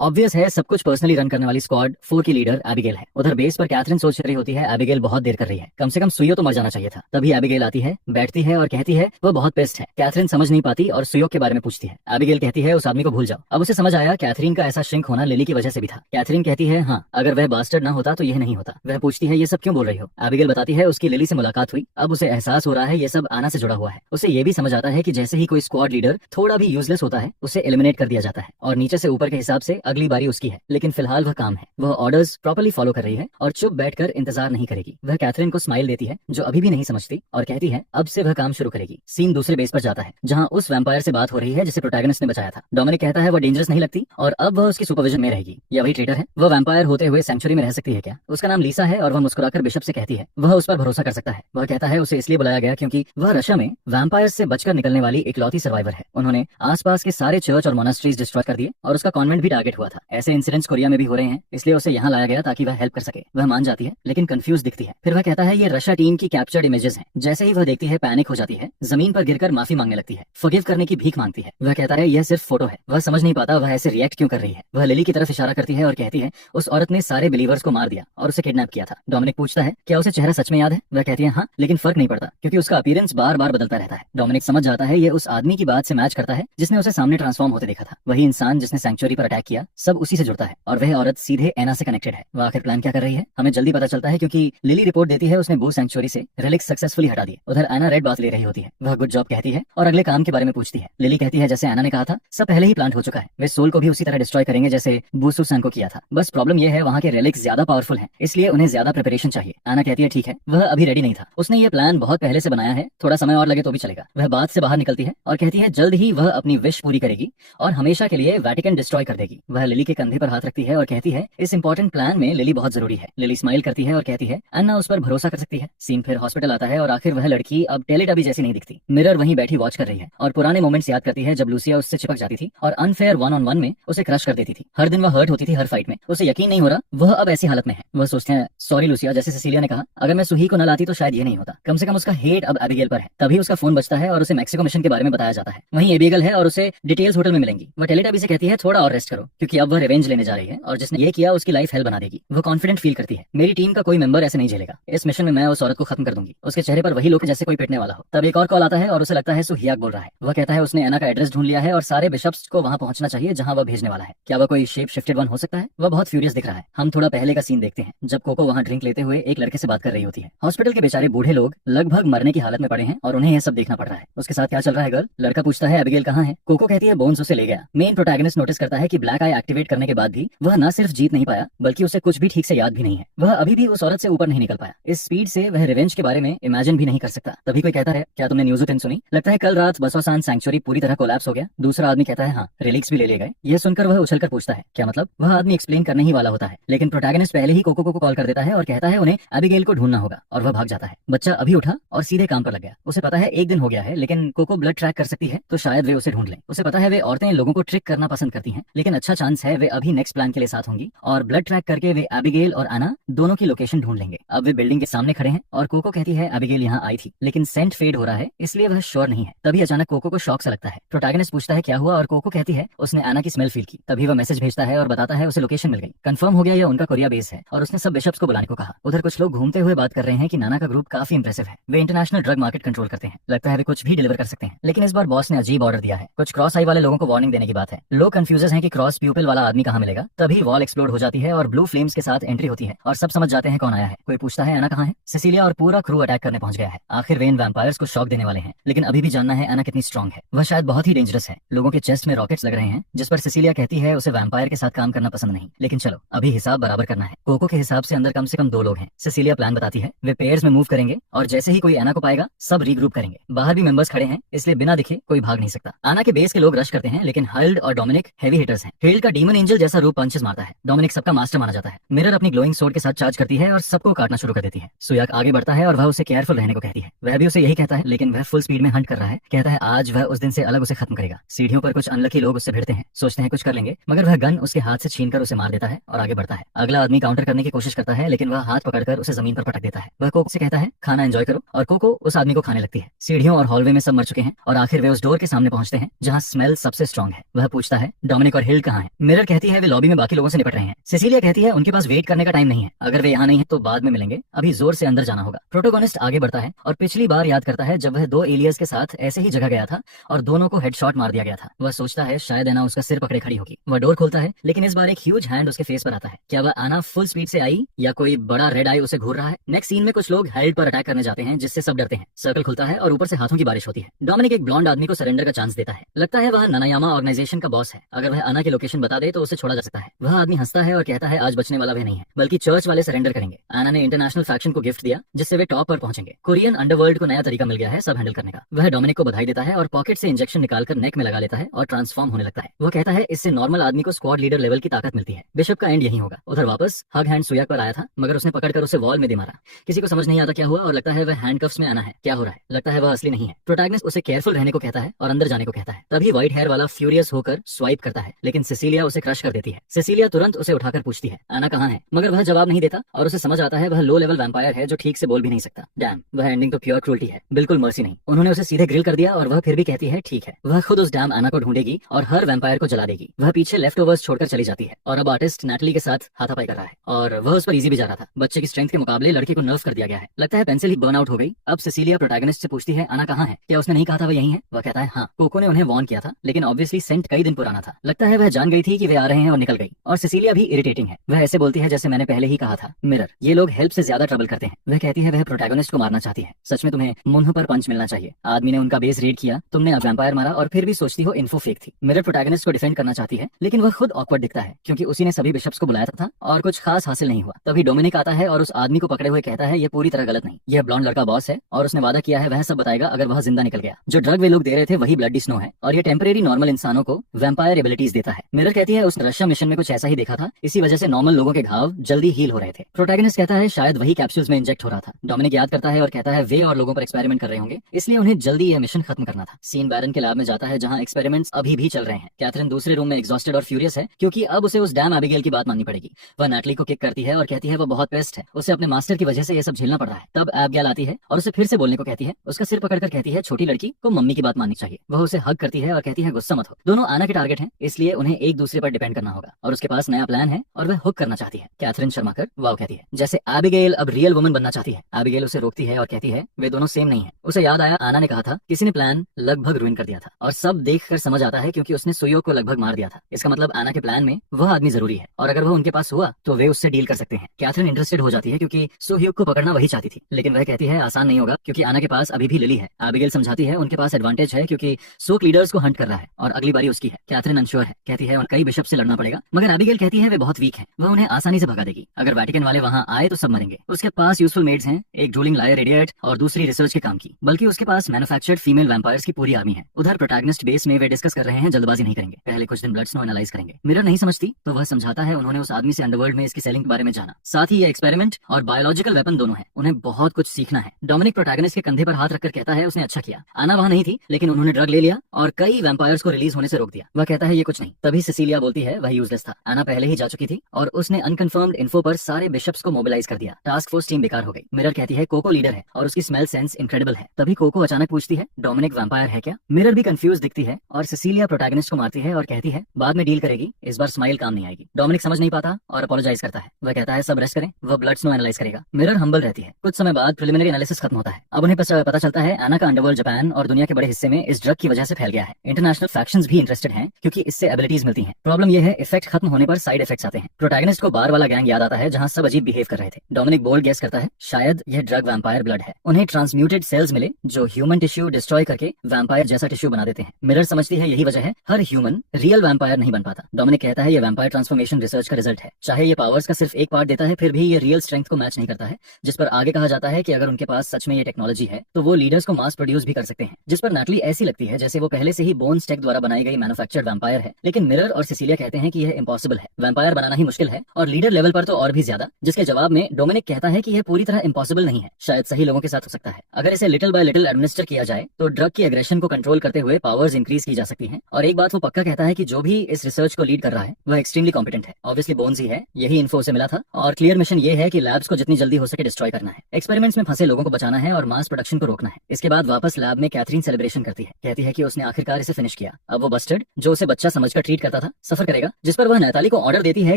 ऑब्वियस है सब कुछ पर्सनली रन करने वाली स्क्वाड 4 की लीडर एबिगेल है। उधर बेस पर कैथरीन सोच रही होती है एबिगेल बहुत देर कर रही है, कम से कम सुयो तो मर जाना चाहिए था। तभी एबिगेल आती है, बैठती है और कहती है वह बहुत पेस्ट है। कैथरीन समझ नहीं पाती और सुयो के बारे में पूछती है। एबिगेल कहती है उस आदमी को भूल जाओ। अब उसे समझ आया कैथरीन का ऐसा श्रिंक होना लिली की वजह से भी था। कैथरीन कहती है हाँ, अगर वह बास्टर्ड ना होता तो यह नहीं होता। वह पूछती है ये सब क्यों बोल रही हो। एबिगेल बताती है उसकी लिली से मुलाकात हुई। अब उसे एहसास हो रहा है ये सब आना से जुड़ा हुआ है। उसे ये भी समझ आता है कि जैसे ही कोई स्क्वाड लीडर थोड़ा भी यूजलेस होता है उसे एलिमिनेट कर दिया जाता है और नीचे से ऊपर के हिसाब से अगली बारी उसकी है। लेकिन फिलहाल वह काम है। वह ऑर्डर्स प्रॉपर्ली फॉलो कर रही है और चुप बैठकर इंतजार नहीं करेगी। वह कैथरीन को स्माइल देती है जो अभी भी नहीं समझती और कहती है अब से वह काम शुरू करेगी। सीन दूसरे बेस पर जाता है जहाँ उस वैम्पायर से बात हो रही है जिसे प्रोटैगनिस्ट ने बचाया था। डोमिनिक कहता है वह डेंजरस नहीं लगती और अब वह उसकी सुपरविजन में रहेगी। या वही ट्रेटर है। वह वैम्पायर होते हुए सेंचुरी में रह सकती है क्या। उसका नाम लीसा है और वह मुस्कुराकर बिशप से कहती है वह उस पर भरोसा कर सकता है। वह कहता है उसे इसलिए बुलाया गया क्योंकि वह रशिया में वैम्पायर से बचकर निकलने वाली इकलौती सर्वाइवर है। उन्होंने आसपास के सारे चर्च और मोनास्ट्रीज डिस्ट्रॉय कर दिए और उसका कॉन्वेंट भी टारगेट हुआ था। ऐसे इंसिडेंट्स कोरिया में भी हो रहे हैं, इसलिए उसे यहाँ लाया गया ताकि वह हेल्प कर सके। वह मान जाती है लेकिन कंफ्यूज दिखती है। फिर वह कहता है ये रशिया टीम की कैप्चर्ड इमेजेस हैं। जैसे ही वह देखती है पैनिक हो जाती है, जमीन पर गिरकर माफी मांगने लगती है, फॉरगिव करने की भीख मांगती है। वह कहता है यह सिर्फ फोटो है। वह समझ नहीं पाता वह ऐसे रिएक्ट क्यों कर रही है। वह लिली की तरफ इशारा करती है और कहती है उस औरत ने सारे बिलीवर्स को मार दिया और उसे किडनैप किया था। डोमिनिक पूछता है क्या उसे चेहरा सच में याद है। वह कहती है हाँ, लेकिन फर्क नहीं पड़ता क्योंकि उसका अपीयरेंस बार बार बदलता रहता है। डोमिनिक समझ जाता है ये उस आदमी की बात से मैच करता है जिसने उसे सामने ट्रांसफॉर्म होते देखा था। वही इंसान जिसने सेंचुरी पर अटैक किया, सब उसी से जुड़ता है और वह औरत सीधे एना से कनेक्टेड है। वह आखिर प्लान क्या कर रही है हमें जल्दी पता चलता है क्योंकि लिली रिपोर्ट देती है उसने बू सेंचुरी से रिलिक्स सक्सेसफुली हटा दिए। उधर एना रेड बाथ ले रही होती है। वह गुड जॉब कहती है और अगले काम के बारे में पूछती है। लिली कहती है जैसे एना ने कहा था सब पहले ही प्लान हो चुका है। वे सोल को भी उसी तरह डिस्ट्रॉय करेंगे जैसे बूसू सन को किया था। बस प्रॉब्लम यह है वहाँ के रिलिक्स ज्यादा पावरफुल हैं, इसलिए उन्हें ज्यादा प्रिपरेशन चाहिए। एना कहती है ठीक है। वह अभी रेडी नहीं था। उसने ये प्लान बहुत पहले से बनाया है, थोड़ा समय और लगे तो भी चलेगा। वह बात से बाहर निकलती है और कहती है जल्द ही वह अपनी विश पूरी करेगी और हमेशा के लिए वेटिकन डिस्ट्रॉय कर देगी। वह लिली के कंधे पर हाथ रखती है और कहती है इस इंपॉर्टेंट प्लान में लिली बहुत जरूरी है। लिली स्माइल करती है और कहती है अन्ना उस पर भरोसा कर सकती है। सीन फिर हॉस्पिटल आता है और आखिर वह लड़की अब टेलीटबी जैसी नहीं दिखती। मिरर वहीं बैठी वॉच कर रही है और पुराने मोमेंट्स याद करती है जब लूसिया उससे चिपक जाती थी और अनफेयर 1-on-1 में उसे क्रश कर देती थी। हर दिन वह हर्ट होती थी हर फाइट में। उसे यकीन नहीं हो रहा वह अब ऐसी हालत में है। वह सोचते हैं सॉरी लूसिया, जैसे सेसिलिया ने कहा अगर मैं सुही को न लाती तो शायद ये नहीं होता। कम से कम उसका हेट अब एबिगेल पर है। तभी उसका फोन बजता है और उसे मैक्सिको मिशन के बारे में बताया जाता है। वहीं एबिगेल है और उसे डिटेल्स होटल में मिलेंगी। वह टेलीटबी से कहती है थोड़ा और रेस्ट करो क्योंकि अब वह रिवेंज लेने जा रही है और जिसने ये किया उसकी लाइफ हेल बना देगी। वह कॉन्फिडेंट फील करती है मेरी टीम का कोई मेंबर ऐसे नहीं झेलेगा। इस मिशन में मैं उस औरत को खत्म कर दूंगी। उसके चेहरे पर वही लोग जैसे कोई पिटने वाला हो। तब एक और कॉल आता है और उसे लगता है सुहियाक बोल रहा है। वह कहता है उसने एना का एड्रेस ढूंढ लिया है और सारे बिशप्स को वहां पहुंचना चाहिए जहां वह भेजने वाला है। क्या वह कोई शेप शिफ्टेड वन हो सकता है। वह बहुत फ्यूरियस दिख रहा है। हम थोड़ा पहले का सीन देखते हैं जब कोको वहां ड्रिंक लेते हुए एक लड़के से बात कर रही होती है। हॉस्पिटल के बेचारे बूढ़े लोग लगभग मरने की हालत में पड़े हैं और उन्हें यह सब देखना पड़ रहा है। उसके साथ क्या चल रहा है गर्ल। लड़का पूछता है एबिगेल कहाँ कहाँ है? कोको कहती है बोन्स उसे ले गया। मेन प्रोटैगनिस्ट नोटिस करता है कि ब्लैक आई एक्टिवेट करने के बाद भी वह न सिर्फ जीत नहीं पाया बल्कि उसे कुछ भी ठीक से याद भी नहीं है। वह अभी भी उस औरत से ऊपर नहीं निकल पाया। इस स्पीड से वह रिवेंज के बारे में इमेजिन भी नहीं कर सकता। तभी कोई कहता है, क्या तुमने न्यूज़ 10 सुनी? लगता है कल रात बसोसान सैंक्चुरी पूरी तरह कोलैप्स हो गया। दूसरा आदमी कहता है हाँ, रिलिक्स भी ले लिए गए। यह सुनकर वह उछलकर पूछता है, क्या मतलब? वह आदमी एक्सप्लेन करने ही वाला होता है, लेकिन प्रोटैगनिस्ट पहले ही कोको को कॉल कर देता है और कहता है उन्हें एबिगेल को ढूंढना होगा और वह भाग जाता है। बच्चा अभी उठा और सीधे काम पर लग गया। उसे पता है एक दिन हो गया है, लेकिन कोको ब्लड ट्रैक कर सकती है तो शायद वे उसे ढूंढ लें। उसे पता है वे औरतें लोगों को ट्रिक करना पसंद करती हैं, लेकिन अच्छा चांस है वे अभी नेक्स्ट प्लान के लिए साथ होंगी और ब्लड ट्रैक करके वे एबिगेल और आना दोनों की लोकेशन ढूंढ लेंगे। अब वे बिल्डिंग के सामने खड़े हैं और कोको कहती है एबिगेल यहाँ आई थी, लेकिन सेंट फेड हो रहा है इसलिए वह श्योर नहीं है। तभी अचानक कोको को शॉक सा लगता है। प्रोटैगनिस्ट पूछता है क्या हुआ और कोको कहती है उसने आना की स्मेल फील की। तभी वह मैसेज भेजता है और बताता है उसे लोकेशन मिल गई। कंफर्म हो गया यह उनका कोरिया बेस है और उसने सब बिशप्स को बुलाने को कहा। उधर कुछ लोग घूमते हुए बात कर रहे हैं कि नाना का ग्रुप काफी इंप्रेसिव है। वे इंटरनेशनल ड्रग मार्केट कंट्रोल करते हैं। लगता है वे कुछ भी डिलीवर कर सकते हैं, लेकिन इस बार बॉस ने अजीब ऑर्डर दिया है। कुछ क्रॉस आई वाले लोगों को वार्निंग देने की बात है। लोग कंफ्यूज हैं कि क्रॉस प्यूपिल वाला आदमी कहाँ मिलेगा। तभी वॉल एक्सप्लोड हो जाती है और ब्लू फ्लेम्स के साथ एंट्री होती है और सब समझ जाते हैं कौन आया है। कोई पूछता है एना कहाँ है? सिसिलिया और पूरा क्रू अटैक करने पहुंच गया है। आखिर वे इन वैम्पायर्स को शॉक देने वाले हैं, लेकिन अभी भी जानना है एना कितनी स्ट्रांग है। वह शायद बहुत ही डेंजरस है। लोगों के चेस्ट में रॉकेट्स लग रहे हैं, जिस पर सिसिलिया कहती है उसे वैम्पायर के साथ काम करना पसंद नहीं, लेकिन चलो अभी हिसाब बराबर करना है। कोको के हिसाब से अंदर कम से कम 2 लोग हैं। सिसिलिया प्लान बताती है वे पेयर्स में मूव करेंगे और जैसे ही कोई एना को पाएगा सब रीग्रुप करेंगे। बाहर भी मेंबर्स खड़े हैं, इसलिए बिना दिखे कोई भाग नहीं सकता। आना के बेस के लोग रश करते हैं, लेकिन हल्ड और डोमिनिक हेवी हिटर्स हैं। हेल्ड का डीमन एंजल जैसा रूप पंचेस मारता है। डोमिनिक सबका मास्टर माना जाता है। मिरर अपनी ग्लोइंग सोर्ड के साथ चार्ज करती है और सबको काटना शुरू कर देती है। सुयाक आगे बढ़ता है और वह उसे केयरफुल रहने को कहती है। वह भी उसे यही कहता है, लेकिन वह फुल स्पीड में हंट कर रहा है। कहता है आज वह उस दिन से अलग उसे खत्म करेगा। सीढ़ियों पर कुछ अनलकी लोग उससे भिड़ते हैं, सोचते हैं कुछ कर लेंगे, मगर वह गन उसके हाथ से छीनकर उसे मार देता है और आगे बढ़ता है। अगला आदमी काउंटर करने की कोशिश करता है, लेकिन वह हाथ पकड़कर उसे जमीन पर पटक देता है। वह कोको से कहता है खाना एंजॉय करो और कोको उस आदमी को खाने लगती है। सीढ़ियों और हॉलवे में सब मर चुके हैं और आखिर वे उस डोर के सामने पहुंचते हैं जहां स्मेल सबसे स्ट्रांग है। वह पूछता है डोमिनिक और हिल्ड कहाँ हैं? मिरर कहती है वे लॉबी में बाकी लोगों से निपट रहे हैं। सिसिलिया कहती है उनके पास वेट करने का टाइम नहीं है। अगर वे यहाँ नहीं है तो बाद में मिलेंगे, अभी जोर से अंदर जाना होगा। प्रोटोगोनिस्ट आगे बढ़ता है और पिछली बार याद करता है जब वह 2 एलियंस के साथ ऐसे ही जगह गया था और दोनों को हेडशॉट मार दिया गया था। वह सोचता है शायद एना उसका सिर पकड़े खड़ी होगी। वह डोर खोलता है, लेकिन इस बार एक ह्यूज हैंड उसके फेस पर आता है। क्या वह आना फुल स्पीड से आई या कोई बड़ा रेड आई उसे घूर रहा है? नेक्स्ट सीन में कुछ लोग हेल्ड पर अटैक करने जाते हैं, जिससे सब डरते हैं। सर्कल खुलता है और ऊपर से हाथों की बारिश होती है। डोमिनिक एक ब्लॉन्ड आदमी को सरेंडर का चांस देता है। लगता है वह नानायामा ऑर्गेनाइजेशन का बॉस है। अगर वह आना की लोकेशन बता दे तो उसे छोड़ा जा सकता है। वह आदमी हंसता है और कहता है आज बचने वाला वह नहीं है, बल्कि चर्च वाले सरेंडर करेंगे। आना ने इंटरनेशनल फैक्शन को गिफ्ट दिया, जिससे वे टॉप पर पहुंचेंगे। कोरियन अंडरवर्ल्ड को नया तरीका मिल गया है सब हैंडल करने का। वह डोमिनिक को बधाई देता है और पॉकेट से इंजेक्शन निकालकर नेक में लगा लेता है और ट्रांसफॉर्म होने लगता है। वह कहता है इससे नॉर्मल आदमी को स्क्वाड लीडर लेवल की ताकत मिलती है। बिशप का एंड यही होगा। उधर वापस हग हैंड सुयाक पर आया था, मगर उसने पकड़कर उसे वॉल में दे मारा। किसी को समझ नहीं आता क्या हुआ और लगता है वह हैंडकफ्स में आना है। क्या हो रहा है? लगता है वह असली नहीं है। प्रोटैगनिस्ट उसे केयरफुल रहने को कहता है और अंदर जाने को कहता है। तभी व्हाइट हेयर वाला फ्यूरियस होकर स्वाइप करता है, लेकिन सिसिलिया उसे क्रश कर देती है। सिसिलिया तुरंत उसे उठाकर पूछती है आना कहाँ है, मगर वह जवाब नहीं देता और उसे समझ आता है वह लो लेवल वैम्पायर है जो ठीक से बोल भी नहीं सकता। डैम, वह एंडिंग तो प्योर क्रूल्टी है, बिल्कुल मर्सी नहीं। उन्होंने उसे सीधे ग्रिल कर दिया और वह फिर भी कहती है ठीक है। वह खुद उस डैम आना को ढूंढेगी और हर वैम्पायर को जला देगी। वह पीछे लेफ्ट ओवर्स छोड़कर चली जाती है और अब आर्टिस्ट नैटली के साथ हाथापाई कर रहा है और वह उस पर इजी भी जा रहा था। बच्चे की स्ट्रेंथ के मुकाबले लड़के को नर्व कर दिया गया है। लगता है पेंसिल ही बर्न आउट हो गई। अब सिसिलिया प्रोटैगनिस्ट से पूछती है आना कहाँ है? क्या उसने नहीं कहा था वह यहीं है? वह कहता है हाँ, कोको ने उन्हें वार्न किया था, लेकिन ऑब्वियसली सेंट कई दिन पुराना था। लगता है वह जान गई थी कि वे आ रहे हैं और निकल गई। और सिसिलिया भी इरिटेटिंग है। वह ऐसे बोलती है जैसे मैंने पहले ही कहा था। मिरर, ये लोग हेल्प से ज्यादा ट्रबल करते हैं। वह कहती है वह प्रोटैगनिस्ट को मारना चाहती है। सच में तुम्हें मुंह पर पंच मिलना चाहिए। आदमी ने उनका बेस रेड किया, तुमने अब वैम्पायर मारा और फिर भी सोचती हो इन्फो फेक थी। मिरर प्रोटैगनिस्ट को डिफेंड करना चाहती है, लेकिन वह खुद ऑकवर्ड दिखता है क्योंकि उसी ने सभी बिशप्स को बुलाया था और कुछ खास हासिल नहीं हुआ। तभी डोमिनिक आता है और उस आदमी को पकड़े हुए कहता है ये पूरी तरह गलत नहीं। यह ब्लॉन्ड लड़का बॉस है और उसने वादा किया है वह सब बताएगा अगर वह जिंदा निकल गया। जो ड्रग वे लोग दे रहे थे वही ब्लडी स्नो है और ये टेम्परेरी नॉर्मल इंसानों को वैम्पायर एबिलिटीज देता है। मिरर कहती है उस रशिया मिशन में कुछ ऐसा ही देखा था, इसी वजह से नॉर्मल लोगों के घाव जल्दी हील हो रहे थे। प्रोटैगनिस्ट कहता है शायद वही कैप्सूल्स में इंजेक्ट हो रहा था। डोमिनिक याद करता है और कहता है वे और लोगों पर एक्सपेरिमेंट कर रहे होंगे, इसलिए उन्हें जल्दी यह मिशन खत्म करना था। सीन बैरन के लैब में जाता है जहां एक्सपेरिमेंट्स अभी भी चल रहे हैं। कैथरीन दूसरे रूम में एग्जॉस्टेड और फ्यूरियस है क्योंकि अब उसे उस डैम एबिगेल की बात माननी पड़ेगी। वह नैटली को किक करती है और कहती है वो बहुत पेस्ट है, उसे अपने मास्टर की वजह से यह सब झेलना पड़ रहा है। तब एबिगेल आती है और उसे फिर से बोलने को कहती है। उसका सिर पकड़कर कहती है छोटी लड़की को मम्मी की बात माननी चाहिए। वह उसे हग करती है और कहती है गुस्सा मत हो, दोनों आना के टारगेट हैं, इसलिए उन्हें एक दूसरे पर डिपेंड करना होगा और उसके पास नया प्लान है और वह हुक करना चाहती है। कैथरीन शर्माकर वाव कहती है, जैसे एबिगेल अब रियल वुमन बनना चाहती है। एबिगेल उसे रोकती है और कहती है वे दोनों सेम नहीं है। उसे याद आया आना ने कहा था किसी ने प्लान लगभग रुइन कर दिया था और सब देखकर समझ आता है क्योंकि उसने सुयोक को लगभग मार दिया था। इसका मतलब आना के प्लान में वह आदमी जरूरी है और अगर वह उनके पास हुआ तो वे उससे डील कर सकते हैं। कैथरीन इंटरेस्टेड हो जाती है क्योंकि सुयोक को पकड़ना वही चाहती थी, लेकिन वह कहती है आसान नहीं होगा क्योंकि आना के पास अभी भी लिली है। एबिगेल समझाती है उनके पास एडवांटेज है क्योंकि सोक लीडर्स को हंट कर रहा है और अगली बारी उसकी है। कैथरीन अनश्योर है, कहती है उन कई बिशप से लड़ना पड़ेगा, मगर एबिगेल कहती है वे बहुत वीक हैं, वह उन्हें आसानी से भगा देगी। अगर वेटिकन वाले वहां आए तो सब मरेंगे। उसके पास यूजफुल मेड्स हैं, एक ड्रूलिंग लायर इडियट और दूसरी रिसर्च के काम की, बल्कि उसके पास मैन्युफैक्चर्ड फीमेल वैम्पायर्स की पूरी आर्मी है। उधर प्रोटैगनिस्ट बेस में वे डिस्कस कर रहे हैं, जल्दबाजी नहीं करेंगे, पहले कुछ दिन ब्लड स्नो एनालाइज करेंगे। मिरर नहीं समझती तो वह समझाता है उन्होंने उस आदमी से अंडरवर्ल्ड में इसकी सेलिंग के बारे में जाना, साथ ही ये एक्सपेरिमेंट और बायोलॉजिकल वेपन दोनों है, उन्हें बहुत कुछ सीखना है। डोमिनिक प्रोटैगनिस्ट के कंधे पर हाथ रखकर कहता है उसने अच्छा किया, आना वहां नहीं थी लेकिन उन्होंने ड्रग ले लिया और कई वैम्पायर्स को रिलीज होने से रोक दिया। वह कहता है ये कुछ नहीं। तभी सिसिलिया बोलती है वह यूजलेस था, आना पहले ही जा चुकी थी और उसने अनकन्फर्म्ड इन्फो पर सारे बिशप्स को मोबिलाइज कर दिया। टास्क फोर्स टीम बेकार हो गई। मिरर कहती है कोको लीडर है और उसकी स्मेल सेंस इनक्रेडिबल है। तभी कोको अचानक पूछती है डोमिनिक वैम्पायर है क्या? मिरर भी कंफ्यूज दिखती है और सिसिलिया प्रोटैगनिस्ट को मारती है और कहती है बाद में डील करेगी, इस बार स्माइल काम नहीं आएगी। डोमिनिक समझ नहीं पाता और अपोलोजाइज करता है। वह कहता है सब रेस्ट करें, वह ब्लड स्नो एनालाइज करेगा। मिरर हम्बल रहती है। कुछ समय बाद प्रिलिमिनरी एनालिसिस खत्म होता है। अब उन्हें पता चलता है एना का अंडरवर्ल्ड जापान और दुनिया के बड़े हिस्से में इस ड्रग की वजह से फैल गया है। इंटरनेशनल फैक्शंस भी इंटरेस्टेड हैं क्योंकि इससे एबिलिटीज मिलती हैं। प्रॉब्लम यह है इफेक्ट खत्म होने पर साइड इफेक्ट्स आते हैं। प्रोटैगनिस्ट को बार वाला गैंग याद आता है जहां सब अजीब बिहेव कर रहे थे। डोमिनिक बोल्ड गेस करता है शायद यह ड्रग वैम्पायर ब्लड है। उन्हें ट्रांसम्यूटेड सेल्स मिले जो ह्यूमन टिश्यू डिस्ट्रॉय करके वैम्पायर जैसा टिश्यू बना देते हैं। मिरर समझती है यही वजह है हर ह्यूमन रियल वैम्पायर नहीं बन पाता। डोमिनिक कहता है यह वैम्पायर ट्रांसफॉर्मेशन रिसर्च का रिजल्ट है। चाहे ये पावर्स का सिर्फ एक पार्ट देता है फिर भी ये रियल स्ट्रेंथ को मैच नहीं करता है, जिस पर आगे कहा जाता है कि अगर उनके पास सच में ये टेक्नोलॉजी है तो वो लीडर्स को मास प्रोड्यूस भी कर सकते हैं। जिस पर नैटली ऐसी लगती है जैसे वो पहले से ही बोन स्टेक द्वारा बनाई गई मैन्युफैक्चर्ड वैम्पायर है। लेकिन मिरर और सिसिलिया कहते हैं कि यह इम्पॉसिबल है, वैम्पायर बनाना ही मुश्किल है और लीडर लेवल पर तो और भी ज्यादा। जिसके जवाब में डोमिनिक कहता है कि यह पूरी तरह इम्पॉसिबल नहीं है, शायद सही लोगों के साथ हो सकता है। अगर इसे लिटिल बाय लिटिल एडमिनिस्टर किया जाए तो ड्रग की एग्रेशन को कंट्रोल करते हुए पावर्स इंक्रीज की जा सकती हैं। और एक बात वो पक्का कहता है कि जो भी इस रिसर्च को लीड कर रहा है वह एक्सट्रीमली कॉम्पिटेंट है। ऑब्वियसली बोन्स ही है, यही इन्फो उसे मिला था और क्लियर मिशन ये है कि लैब्स को जितनी जल्दी हो सके डिस्ट्रॉय करना है, एक्सपेरिमेंट्स में फंसे लोगों को बचाना है और मास प्रोडक्शन को रोकना है। इसके बाद वापस लैब में कैथरीन सेलिब्रेशन करती है, कहती है कि उसने आखिरकार इसे फिनिश किया। अब वो बस्टर्ड जो उसे बच्चा समझकर ट्रीट करता था सफर करेगा, जिस पर वह नैताली को ऑर्डर देती है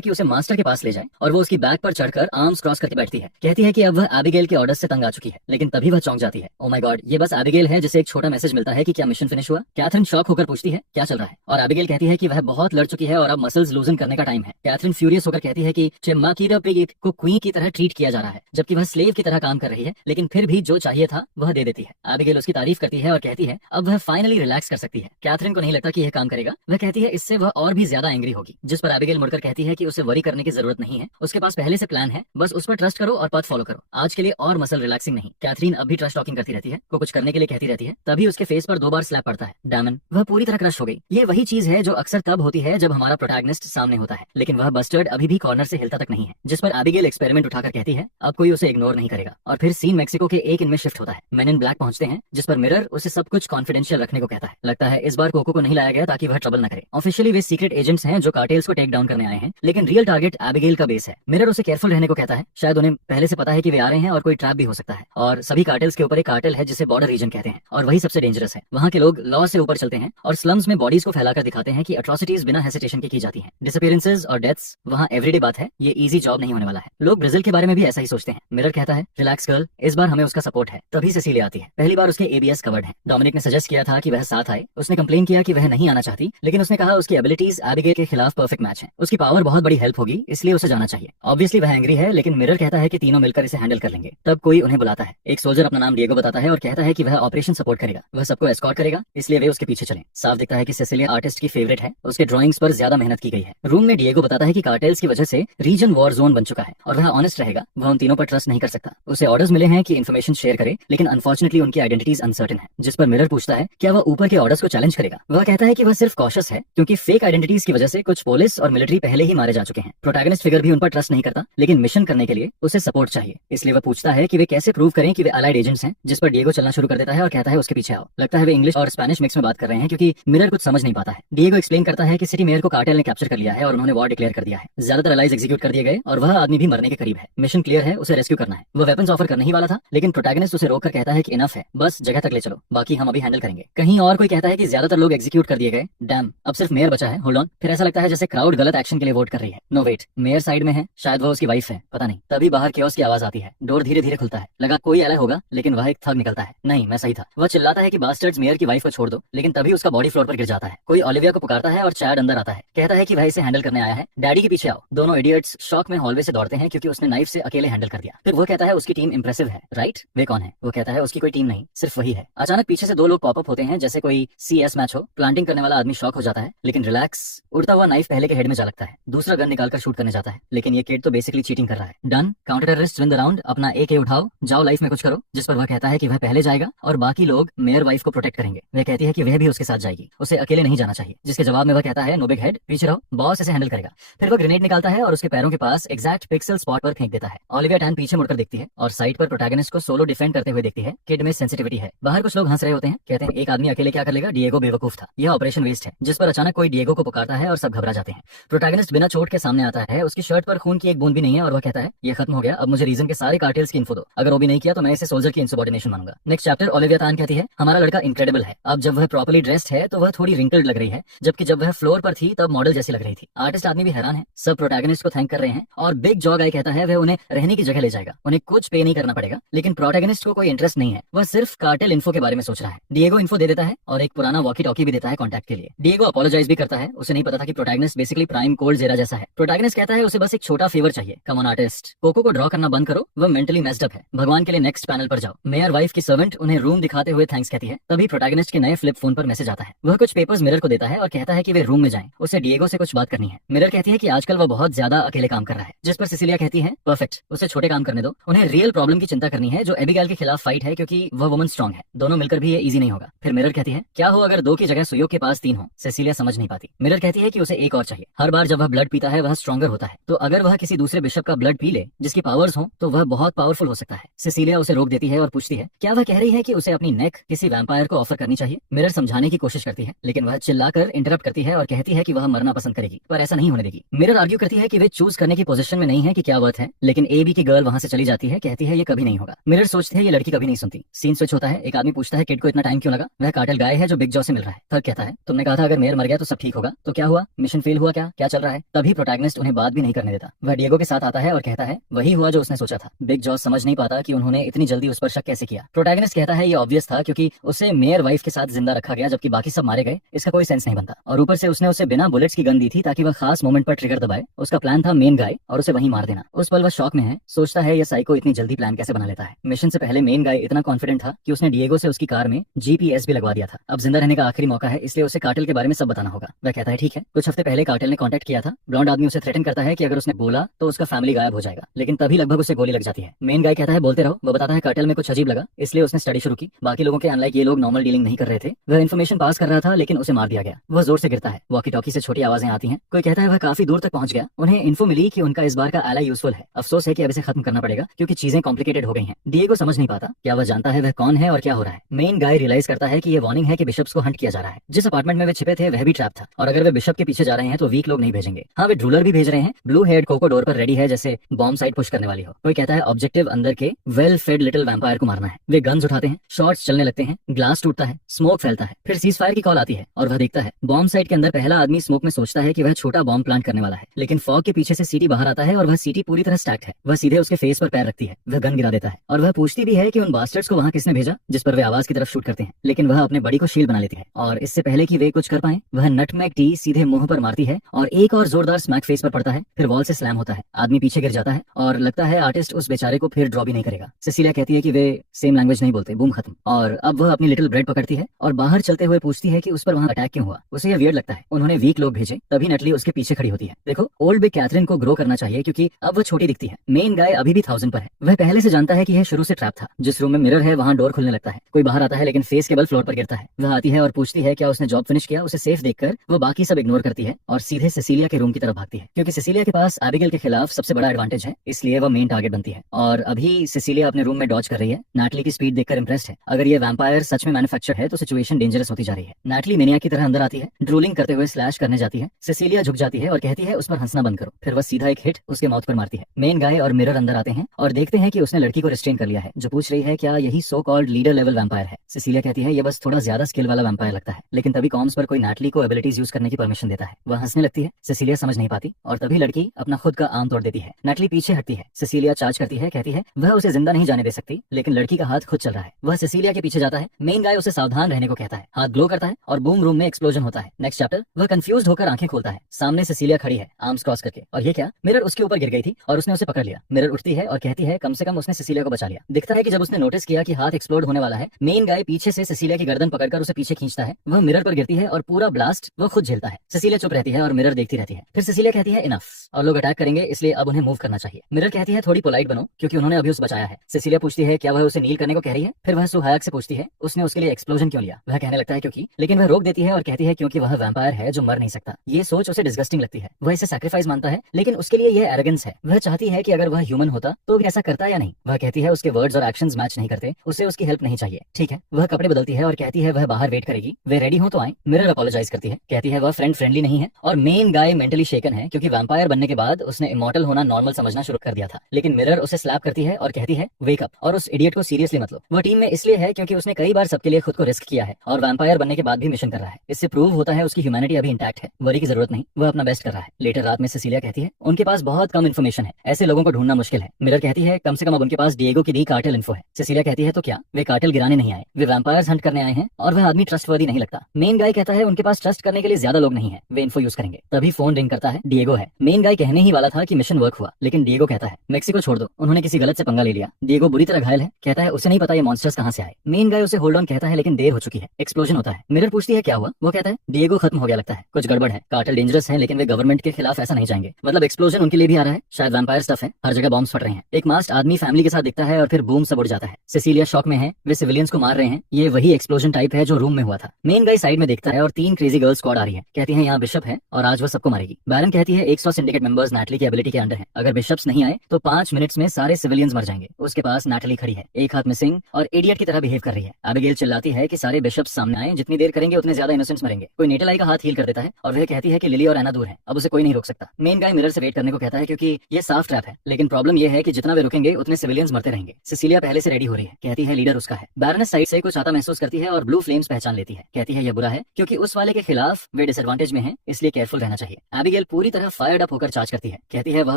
कि उसे मास्टर के पास ले जाए और वो उसकी बैक पर चढ़कर आर्म्स क्रॉस करके बैठती है। कहती है कि अब वह एबिगेल के ऑर्डर से तंग आ चुकी है, लेकिन तभी वह चौंक जाती है। ओ माय गॉड, ये बस एबिगेल है जिसे एक छोटा मैसेज मिलता है कि क्या मिशन फिनिश हुआ। कैथरीन शॉक होकर पूछती है क्या चल रहा है और एबिगेल कहती है कि वह बहुत लड़ चुकी है और अब मसल्स लूजन करने का टाइम है। कैथरीन फ्यूरियस होकर कहती है कि चिम्माकीरा पिग को क्वीन की तरह ट्रीट किया जा रहा है जबकि वह स्लेव की तरह काम कर रही है, लेकिन फिर भी जो चाहिए था वह दे देती है। एबिगेल उसकी तारीफ करती है और कहती है अब वह फाइनली रिलैक्स कर सकती है। कैथरीन को नहीं लगता कि यह काम करेगा। वह कहती है इससे वह और भी ज्यादा एंग्री होगी, जिस पर एबिगेल मुड़कर कहती है कि उसे वरी करने की जरूरत नहीं है, उसके पास पहले से प्लान है, बस उस पर ट्रस्ट करो और पथ फॉलो करो। आज के लिए और मसल रिलैक्सिंग नहीं। कैथरीन अब भी ट्रस्ट टॉकिंग करती रहती है, को कुछ करने के लिए कहती रहती है। तभी उसके फेस पर 2 बार स्लैप पड़ता है। डैमन, वह पूरी तरह क्रश हो गई। ये वही चीज है जो अक्सर तब होती है जब हमारा प्रोटैगनिस्ट सामने होता है, लेकिन वह बस्टर्ड अभी भी कॉर्नर से हिलता तक नहीं है। जिस पर एबिगेल एक्सपेरिमेंट उठाकर कहती है अब कोई उसे इग्नोर नहीं करेगा। और फिर सीन मेक्सिको के एक इनमें शिफ्ट होता है। मेन इन ब्लैक पहुंचते हैं, जिस पर मिरर उसे सब कुछ कॉन्फिडेंशियल रखने को कहता है। लगता है इस बार कोको को नहीं लाया गया ताकि वह ट्रबल न करे। ऑफिशियली वे सीक्रेट एजेंट्स हैं जो कार्टेल्स को टेक डाउन करने आए हैं, लेकिन रियल टारगेट एबिगेल का बेस है। मिरर उसे केयरफुल रहने को कहता है, शायद उन्हें पहले से पता है कि वे आ रहे हैं और कोई ट्रैप भी हो सकता है। और सभी कार्टेल्स के ऊपर एक कार्टेल है जिसे बॉर्डर रीजन कहते हैं और वही सबसे डेंजरस है। वहाँ के लोग लॉ से ऊपर चलते हैं और स्लम्स में बॉडीज को फैलाकर दिखाते हैं कि अट्रॉसिटीज बिना हेसिटेशन के की जाती हैं। डिसअपीयरेंसेस और डेथ्स वहाँ एवरीडे बात है, ये इजी जॉब नहीं होने वाला है। लोग ब्राजील के बारे में भी ऐसा ही सोचते हैं। मिरर कहता है रिलैक्स गर्ल, इस बार हमें उसका सपोर्ट है। तभी सिसिलिया आती है। पहली बार उसके एबीएस कवर्ड है। डोमिनिक ने सजेस्ट किया था कि वह साथ आए। उसने कंप्लेन किया कि वह नहीं आना चाहती, लेकिन उसने कहा उसकी एबिलिटीज एबिगेल के खिलाफ परफेक्ट मैच है, उसकी पावर बहुत बड़ी हेल्प होगी, इसलिए उसे जाना चाहिए। ऑब्वियसली वह एंग्री है, लेकिन मिरर कहता है कि तीनों मिलकर इसे हैंडल कर लेंगे। तब कोई उन्हें बुलाता है। एक सोल्जर अपना नाम डिएगो बताता है और कहता है कि वह ऑपरेशन सपोर्ट करेगा, वह सबको एस्कॉर्ट करेगा, इसलिए वे उसके पीछे चलें। साफ दिखता है कि सिसिलिया आर्टिस्ट की फेवरेट है, उसके ड्राइंग्स पर ज्यादा मेहनत की गई है। रूम में डिएगो बताता है कि कार्टेल्स की वजह से रीजन वॉर जोन बन चुका है और वह ऑनेस्ट रहेगा, वह उन तीनों पर ट्रस्ट नहीं कर सकता। उसे ऑर्डर्स मिले हैं कि इन्फॉर्मेशन शेयर करे, लेकिन अनफॉर्चुनेटली उनकी आइडेंटिटीज अनसर्टेन है। जिस पर मिरर पूछता है क्या वह ऊपर के ऑर्डर्स को चैलेंज करेगा। वह कहता है कि वह सिर्फ कॉशियस है क्योंकि फेक आइडेंटिटीज की वजह से कुछ पुलिस और मिलिट्री पहले ही मारे जा चुके हैं। प्रोटैगनिस्ट फिगर भी उन पर ट्रस्ट नहीं करता, लेकिन मिशन करने के लिए उसे सपोर्ट चाहिए, इसलिए वह पूछता है कि वे कैसे प्रूव करें कि वे अलाइड एजेंट्स हैं। जिस पर डिएगो चलना शुरू कर देता है और कहता है उसके पीछे आओ। लगता है वे इंग्लिश और स्पेनिश मिक्स में बात कर रहे हैं क्योंकि मिरर कुछ समझ नहीं पाता है। डिएगो एक्सप्लेन करता है कि सिटी मेयर को कार्टेल ने कैप्चर कर लिया है और उन्होंने वॉर डिक्लेयर कर दिया है। ज्यादातर अलाइज एग्जीक्यूट कर दिए गए और वह आदमी भी मरने के करीब है। मिशन क्लियर है, उसे रेस्क्यू करना है। वह वेपन्स ऑफर करने ही वाला था, लेकिन प्रोटैगनिस्ट उसे रोककर कहता है कि इनफ है, बस जगह तक ले चलो, बाकी हम अभी हैंडल करेंगे। कहीं और कोई कहता है कि ज्यादातर लोग एग्जीक्यूट कर दिए गए, डैम अब सिर्फ मेयर बचा है, होल्ड ऑन। फिर ऐसा लगता है जैसे क्राउड गलत एक्शन के लिए वोट कर रही है। नो वेट, मेयर साइड में है, शायद वो उसकी वाइफ है, पता नहीं। तभी बाहर केओस की आवाज आती है। डोर धीरे धीरे खुलता है। लगा कोई एलाय होगा, लेकिन वह एक थग निकलता है। नहीं, मैं सही था। वह चिल्लाता है कि बास्टर्ड्स मेयर की वाइफ को छोड़ दो, लेकिन तभी उसका बॉडी फ्लोर पर गिर जाता है। कोई ओलिविया को पुकारता है और चैड अंदर आता है, कहता है कि वह इसे हैंडल करने आया है, डैडी के पीछे आओ। दोनों इडियट्स शॉक में हॉलवे से दौड़ते हैं क्योंकि उसने नाइफ से अकेले हैंडल कर दिया। फिर वो कहता है उसकी टीम इंप्रेसिव है, राइट? वे कौन है? वो कहता है उसकी कोई टीम नहीं, सिर्फ वही है। अचानक पीछे से 2 लोग पॉपअप होते हैं जैसे जैसे कोई CS मैच हो, प्लांटिंग करने वाला आदमी शॉक हो जाता है, लेकिन रिलैक्स, उड़ता हुआ नाइफ पहले के हेड में जा लगता है, दूसरा गन निकालकर शूट करने जाता है, लेकिन ये किड तो बेसिकली चीटिंग कर रहा है। Done, counter terrorist win the round, अपना AK उठाओ, जाओ लाइफ में कुछ करो, जिस पर वह कहता है कि वह पहले जाएगा और बाकी लोग मेयर वाइफ को प्रोटेक्ट करेंगे। वह कहती है कि वह भी उसके साथ जाएगी, उसे अकेले नहीं जाना चाहिए, जिसके जवाब में वह कहता है नो बिग हेड, पीछे रहो, बॉस इसे हैंडल करेगा। फिर वह ग्रेनेड निकालता है और उसके पैरों के पास एग्जैक्ट पिक्सल स्पॉट पर फेंक देता है। ओलिविया टैन पीछे मुड़कर देखती है और साइड पर प्रोटैगनिस्ट को सोलो डिफेंड करते हुए देखती है। किड में सेंसिटिविटी है। बाहर कुछ लोग हंस रहे होते हैं, कहते हैं एक आदमी अकेले क्या कर लेगा, डिएगो बेवकूफ था, यह ऑपरेशन वेस्ट है, जिस पर अचानक कोई डिएगो को पुकारता है और सब घबरा जाते हैं। प्रोटैगनिस्ट बिना चोट के सामने आता है, उसकी शर्ट पर खून की एक बूंद भी नहीं है और वह कहता है ये खत्म हो गया, अब मुझे रीजन के सारे कार्टेल्स की इन्फो दो, अगर वो भी नहीं किया तो मैं इसे सोल्जर की इनसबऑर्डिनेशन मानूंगा। नेक्स्ट चैप्टर, ओलिविया टैन कहती है हमारा लड़का इनक्रेडिबल है, अब जब वह प्रॉपर्ली ड्रेस्ड है तो वह थोड़ी रिंकल्ड लग रही है, जबकि जब वह फ्लोर पर थी तब मॉडल जैसी लग रही थी। आर्टिस्ट आदमी भी हैरान है, सब प्रोटैगनिस्ट को थैंक कर रहे हैं और बिग जॉ गाय कहता है वह उन्हें रहने की जगह ले जाएगा, उन्हें कुछ पे नहीं करना पड़ेगा, लेकिन प्रोटैगनिस्ट को कोई इंटरेस्ट नहीं है, वह सिर्फ कार्टेल इन्फो के बारे में सोच रहा है। डिएगो इन्फो दे देता है और एक पुराना वॉकी टॉकी भी देता है कॉन्टैक्ट के लिए। डिएगो अपोलोजाइज भी करता है, उसे नहीं पता था कि प्रोटैगनिस्ट बेसिकली प्राइम कोल्ड जेरा जैसा है। प्रोटैगनिस्ट कहता है उसे बस एक छोटा फेवर चाहिए, कम ऑन आर्टिस्ट, कोको को ड्रॉ करना बंद करो, वह मेंटली मेस्ड अप है, भगवान के लिए नेक्स्ट पैनल पर जाओ। मेयर वाइफ की सर्वेंट उन्हें रूम दिखाते हुए थैंक्स कहती है, तभी प्रोटैगनिस्ट के नए फ्लिप फोन पर मैसेज आता है, वह कुछ पेपर्स मिरर को देता है और कहता है कि वे रूम में जाएं, उसे डिएगो से कुछ बात करनी है। मिरर कहती है कि आजकल वह बहुत ज्यादा अकेले काम कर रहा है, जिस पर सिसिलिया कहती है परफेक्ट, उसे छोटे काम करने दो, उन्हें रियल प्रॉब्लम की चिंता करनी है जो एबिगेल के खिलाफ फाइट है, क्योंकि वह वुमन स्ट्रांग है, दोनों मिलकर भी ये इजी नहीं होगा। फिर मिरर कहती है क्या हो अगर 2 की जगह सुयोग के पास 3 हो। सिसिलिया समझ नहीं पाती। मिरर कहती है कि उसे एक और चाहिए, हर बार जब वह ब्लड पीता है वह स्ट्रॉन्गर होता है, तो अगर वह किसी दूसरे बिशप का ब्लड पी ले जिसकी पावर्स हो तो वह बहुत पावरफुल हो सकता है। सिसिलिया उसे रोक देती है और पूछती है क्या वह कह रही है कि उसे अपनी नेक किसी वैम्पायर को ऑफर करनी चाहिए। मिरर समझाने की कोशिश करती है, लेकिन वह चिल्लाकर इंटरप्ट करती है और कहती है कि वह मरना पसंद करेगी, पर ऐसा नहीं होने देगी। मिरर आर्ग्यू करती है कि वे चूज करने की पोजीशन में नहीं है कि क्या वर्थ है, लेकिन AB की गर्ल वहां से चली जाती है, कहती है ये कभी नहीं होगा। मिरर सोचती है ये लड़की कभी नहीं सुनती। सीन स्विच होता है, एक आदमी पूछता है किड को इतना टाइम क्यों लगा, वह कार्टेल गाय है जो बिग जॉ से मिल रहा है। थर्क कहता है तुमने कहा था अगर मेयर मर गया तो सब ठीक होगा, तो क्या हुआ, मिशन फेल हुआ क्या, क्या चल रहा है। तभी प्रोटैगनिस्ट उन्हें बात भी नहीं करने देता, वह डिएगो के साथ आता है और कहता है वही हुआ जो उसने सोचा था। बिग जॉ समझ नहीं पाता कि उन्होंने इतनी जल्दी उस पर शक कैसे किया। प्रोटैगनिस्ट कहता है ये ऑब्वियस था क्योंकि उसे मेयर वाइफ के साथ जिंदा रखा गया जबकि बाकी सब मारे गए, इसका कोई सेंस नहीं बनता, और ऊपर से उसने उसे बिना बुलेट्स की गन दी थी ताकि वह खास मोमेंट पर ट्रिगर दबाए। उसका प्लान था मेन गाय और उसे वहीं मार देना। उस पल वह शॉक में है, सोचता है ये साइको इतनी जल्दी प्लान कैसे बना लेता है। मिशन से पहले मेन गाय इतना कॉन्फिडेंट था कि उसने डिएगो से उसकी कार में GPS भी लगवा दिया था। अब जिंदा रहने का आखिरी मौका है, इसलिए उसे कार्टेल के बारे में सब बताना होगा। वह कहता है ठीक है। कुछ हफ्ते पहले कार्टेल ने कांटेक्ट किया था, ब्लॉन्ड आदमी उसे थ्रेटन करता है कि अगर उसने बोला तो उसका फैमिली गायब हो जाएगा, लेकिन तभी लगभग उसे गोली लग जाती है। मेन गाय कहता है बोलते रहो। वो बताता है कार्टेल में कुछ अजीब लगा, इसलिए उसने स्टडी शुरू की। बाकी लोगों के अनलाइक ये लोग नॉर्मल डीलिंग नहीं कर रहे थे। वह इन्फॉर्मेशन पास कर रहा था लेकिन उसे मार दिया गया। वह जोर से गिरता है, वॉकी टॉकी से छोटी आवाजें आती हैं। कोई कहता है वह काफी दूर तक पहुंच गया। उन्हें इन्फो मिली कि उनका इस बार का एलाई यूजफुल है। अफसोस है कि अब इसे खत्म करना पड़ेगा क्योंकि चीजें कॉम्प्लिकेटेड हो गई हैं। डिएगो समझ नहीं पाता, क्या वह जानता है वह कौन है और क्या हो रहा है। मेन गाय रियलाइज करता है कि ये वार्निंग है कि बिशप्स को हंट किया जा रहा है। जिस अपार्टमेंट में वे छिपे थे वह भी ट्रैप था, और अगर वे बिशप के पीछे जा रहे हैं तो वीक लोग नहीं भेजेंगे। हाँ, वे ड्रूलर भी भेज रहे हैं। ब्लू हेड कोको डोर पर रेडी है जैसे बॉम्ब साइड पुश करने वाली हो। कोई कहता है ऑब्जेक्टिव अंदर के वेल फेड लिटिल वैम्पायर को मारना है। वे गन्स उठाते हैं, शॉट्स चलने लगते हैं, ग्लास टूटता है, स्मोक फैलता है। फिर सीज फायर की कॉल आती है और वह देखता है बॉम्ब साइट के अंदर पहला आदमी स्मोक में सोचता है कि वह छोटा बॉम्ब प्लांट करने वाला है, लेकिन फॉग के पीछे से सीटी बाहर आता है और वह सीटी पूरी तरह स्टैक्ड है। वह सीधे उसके फेस पर पैर रखती है, वह गन गिरा देता है और वह पूछती भी है कि उन बास्टर्ड्स को वहां किसने भेजा, जिस पर वे आवाज की तरफ शूट करते हैं, लेकिन वह अपने बड़ी को शील्ड बना लेती है और इससे पहले कि वे कुछ कर पाए वह नटमैग टी सीधे मुंह पर मारती है और एक और जोरदार स्मैक फेस पर पड़ता है। फिर वॉल से स्लैम होता है, आदमी पीछे गिर जाता है और लगता है आर्टिस्ट उस बेचारे को फिर ड्रॉ भी नहीं करेगा। सिसिलिया कहती है कि वे सेम लैंग्वेज नहीं बोलते, बूम खत्म। और अब वह अपनी लिटिल ब्रेड पकड़ती है और बाहर चलते हुए पूछती है कि उस पर वहां अटैक क्यों हुआ। उसे यह वियर्ड लगता है, उन्होंने वीक लोग भेजे। तभी नटली उसके पीछे खड़ी होती है। देखो, ओल्ड बिग कैथरीन को ग्रो करना चाहिए क्योंकि अब वह छोटी दिखती है। मेन गाय अभी भी 1000 पर है। वह पहले से जानता है कि यह शुरू से ट्रैप था। जिस रूम में मिरर है वहां डोर खुलने लगता है, कोई बाहर आता है लेकिन फेस के बल फ्लोर पर गिरता है। वह आती है और पूछती है क्या उसने जॉब फिनिश किया। उसे सेफ देखकर वो बाकी सब इग्नोर करती है और सीधे सिसिलिया के रूम की तरफ भागती है, क्योंकि सिसिलिया के पास एबिगेल के खिलाफ सबसे बड़ा एडवांटेज है, इसलिए वह मेन टारगेट बनती है। और अभी सिसिलिया अपने रूम में डॉज कर रही है। नैटली की स्पीड देखकर इंप्रेस्ड है। अगर ये वैम्पायर सच में मैन्युफैक्चर है तो सिचुएशन डेंजरस होती जा रही है। नैटली मेनिया की तरह अंदर आती है, ड्रूलिंग करते हुए स्लैश करने जाती है। सिसिलिया झुक जाती है और कहती है उस पर हंसना बंद करो। फिर वह सीधा एक हिट उसके माउथ पर मारती है। मेन गाय और मिरर अंदर आते हैं और देखते हैं कि उसने लड़की को रिस्ट्रेन कर लिया है, जो पूछ रही है क्या यही so called leader level vampire है। सिसिलिया कहती है ये बस थोड़ा ज्यादा स्किल वाला वैम्पायर लगता है, लेकिन तभी कॉम्स पर कोई नैटली को एबिलिटीज यूज करने की परमिशन देता है। वह हंसने लगती है। सिसिलिया समझ नहीं पाती और तभी लड़की अपना खुद का आर्म तोड़ देती है। नैटली पीछे हटती है। सिसिलिया चार्ज करती है, कहती है वह उसे जिंदा नहीं जाने दे सकती, लेकिन लड़की का हाथ खुद चल रहा है। वह सिसिलिया के पीछे जाता है। मेन गाय उसे सावधान रहने को कहता है। हाथ ग्लो करता है और बूम रूम में एक्सप्लोजन होता है। नेक्स्ट चैप्टर, वह कंफ्यूज्ड होकर आंखें खोलता है। सामने सिसिलिया खड़ी है, आर्म्स क्रॉस करके। और ये क्या? मिरर उसके ऊपर गिर गई थी और उसने उसे पकड़ लिया। मिरर उठती है और कहती है कम से कम उसने सिसिलिया को बचा लिया। दिखता है कि जब उसने नोटिस किया कि हाथ एक्सप्लोड होने वाला है, मेन गाय पीछे से सिसिलिया की गर्दन पकड़कर उसे पीछे खींचता है। वह मिरर पर गिरती है और पूरा ब्लास्ट वो खुद झेलता है। सिसिलिया चुप रहती है और मिरर देखती रहती है। फिर सिसिलिया कहती है इनफ, और लोग अटैक करेंगे इसलिए अब उन्हें मूव करना चाहिए। मिरर कहती है थोड़ी पोलाइट बनो क्योंकि उन्होंने अभी उसे बचाया है। सिसिलिया पूछती है क्या वह उसे नील करने को कह रही है। फिर वह सुहायक से पूछती है उसने उसके लिए एक्सप्लोजन क्यों लिया। वह कहने लगता है क्योंकि, लेकिन वह रोक देती है और कहती है क्योंकि वह वैम्पायर है जो मर नहीं सकता। ये सोच उसे डिस्गस्टिंग लगती है। वह इसे सैक्रिफाइस मानता है, लेकिन उसके लिए यह एरोगेंस है। वह चाहती है कि अगर वह ह्यूमन होता तो भी ऐसा करता या नहीं। वह कहती है उसके वर्ड्स और एक्शंस मैच नहीं करते, उसे उसकी हेल्प नहीं चाहिए। ठीक है, वह कपड़े बदलती है और कहती है वह बाहर वेट करेगी, वे रेडी हो तो आए। मिरर अपोलोजाइज करती है, कहती है वह फ्रेंडली नहीं है और मेन गाय मेंटली शेकन है क्योंकि वैम्पायर बनने के बाद उसने इमॉर्टल होना नॉर्मल समझना शुरू कर दिया था। लेकिन मिरर उसे स्लैप करती है और कहती है वेक अप और उस इडियट को सीरियसली मत लो। वह टीम में इसलिए है क्योंकि उसने कई बार सबके लिए खुद को रिस्क किया है और वैम्पायर बनने के बाद भी मिशन कर रहा है। इससे प्रूव होता है उसकी ह्यूमैनिटी अभी इंटैक्ट है, वरी की जरूरत नहीं, वह अपना बेस्ट कर रहा है। लेटर रात में सिसिलिया कहती है उनके पास बहुत कम इन्फॉर्मेशन है, ऐसे लोगों को ढूंढना मुश्किल है। मिरर कहती है कम से कम अब उनके पास डिएगो की दी कार्टेल इन्फो है। सिसिलिया कहती है तो क्या वे कार्टेल गिराने नहीं आए, वे वैम्पायर्स हंट करने आए हैं और वह आदमी ट्रस्टवर्दी नहीं लगता। मेन गाय कहता है उनके पास ट्रस्ट करने के लिए ज्यादा लोग नहीं है, वे इन्फो यूज करेंगे। तभी फोन रिंग करता है, डिएगो है। मेन गाय कहने ही वाला था कि मिशन वर्क हुआ, लेकिन डिएगो कहता है मेक्सिको छोड़ दो, उन्होंने किसी गलत से पंगा ले लिया। डिएगो बुरी तरह घायल है, कहता है उसे नहीं पता ये मॉन्स्टर्स कहां से आए। मेन गाय उसे होल्ड ऑन कहता है लेकिन देर हो चुकी है, एक्सप्लोजन होता है। मिरर पूछती है क्या हुआ, वो कहता है डिएगो खत्म हो गया लगता है, कुछ गड़बड़ है, कार्टेल डेंजरस है लेकिन वे गवर्नमेंट के खिलाफ ऐसा नहीं जाएंगे। मतलब एक्सप्लोजन उनके लिए भी आ रहा है, शायद वैम्पायर स्टफ है, हर जगह बॉम्ब्स फट रहे हैं। एक मास्ड आदमी फैमिली के साथ दिखता है और फिर बूम सब उड़ जाता है। सिसिलिया शॉक में है, वे सिविलियंस को मार रहे हैं, ये वही एक्सप्लोजन टाइप है जो रूम में हुआ था। मेन गाय साइड में देखता है और 3 क्रेजी गर्ल स्क्वाड आ रही है, कहती है यहाँ बिशप है और आज वो सबको मारेगी। बैरन कहती है 100 सिंडिकेट मेंबर्स नैटली की एबिलिटी के अंडर है, अगर बिशप्स नहीं आए तो 5 मिनट्स में सारे सिविलियंस मर जाएंगे। उसके पास नैटली खड़ी है, एक हाथ में सिंग और इडियट की तरह बिहेव कर रही है। एबिगेल चिल्लाती है कि सारे बिशप्स सामने आए, जितनी देर करेंगे उतने ज्यादा इनोसेंट्स मरेंगे। कोई नेटलाई का हाथ हील कर देता है और वह कहती है कि लिली और एना दूर है, अब उसे कोई नहीं रोक सकता। मेन गाय मिरर से वेट करने को कहता है क्योंकि ये साफ ट्रैप है, लेकिन प्रॉब्लम ये है कि जितना वे रुकेंगे उतने सिविलियंस मरते रहेंगे। सिसिलिया पहले से रेडी हो रही है, कहती है लीडर उसका है। बैरनेस साइड से कुछ आता महसूस करती है और ब्लू फ्लेम्स पहचान लेती है, कहती है यह बुरा है क्योंकि उस वाले के खिलाफ वे डिसएडवांटेज में हैं, इसलिए केयरफुल रहना चाहिए। एबिगेल पूरी तरह फायर्ड अप होकर चार्ज करती है, कहती है वह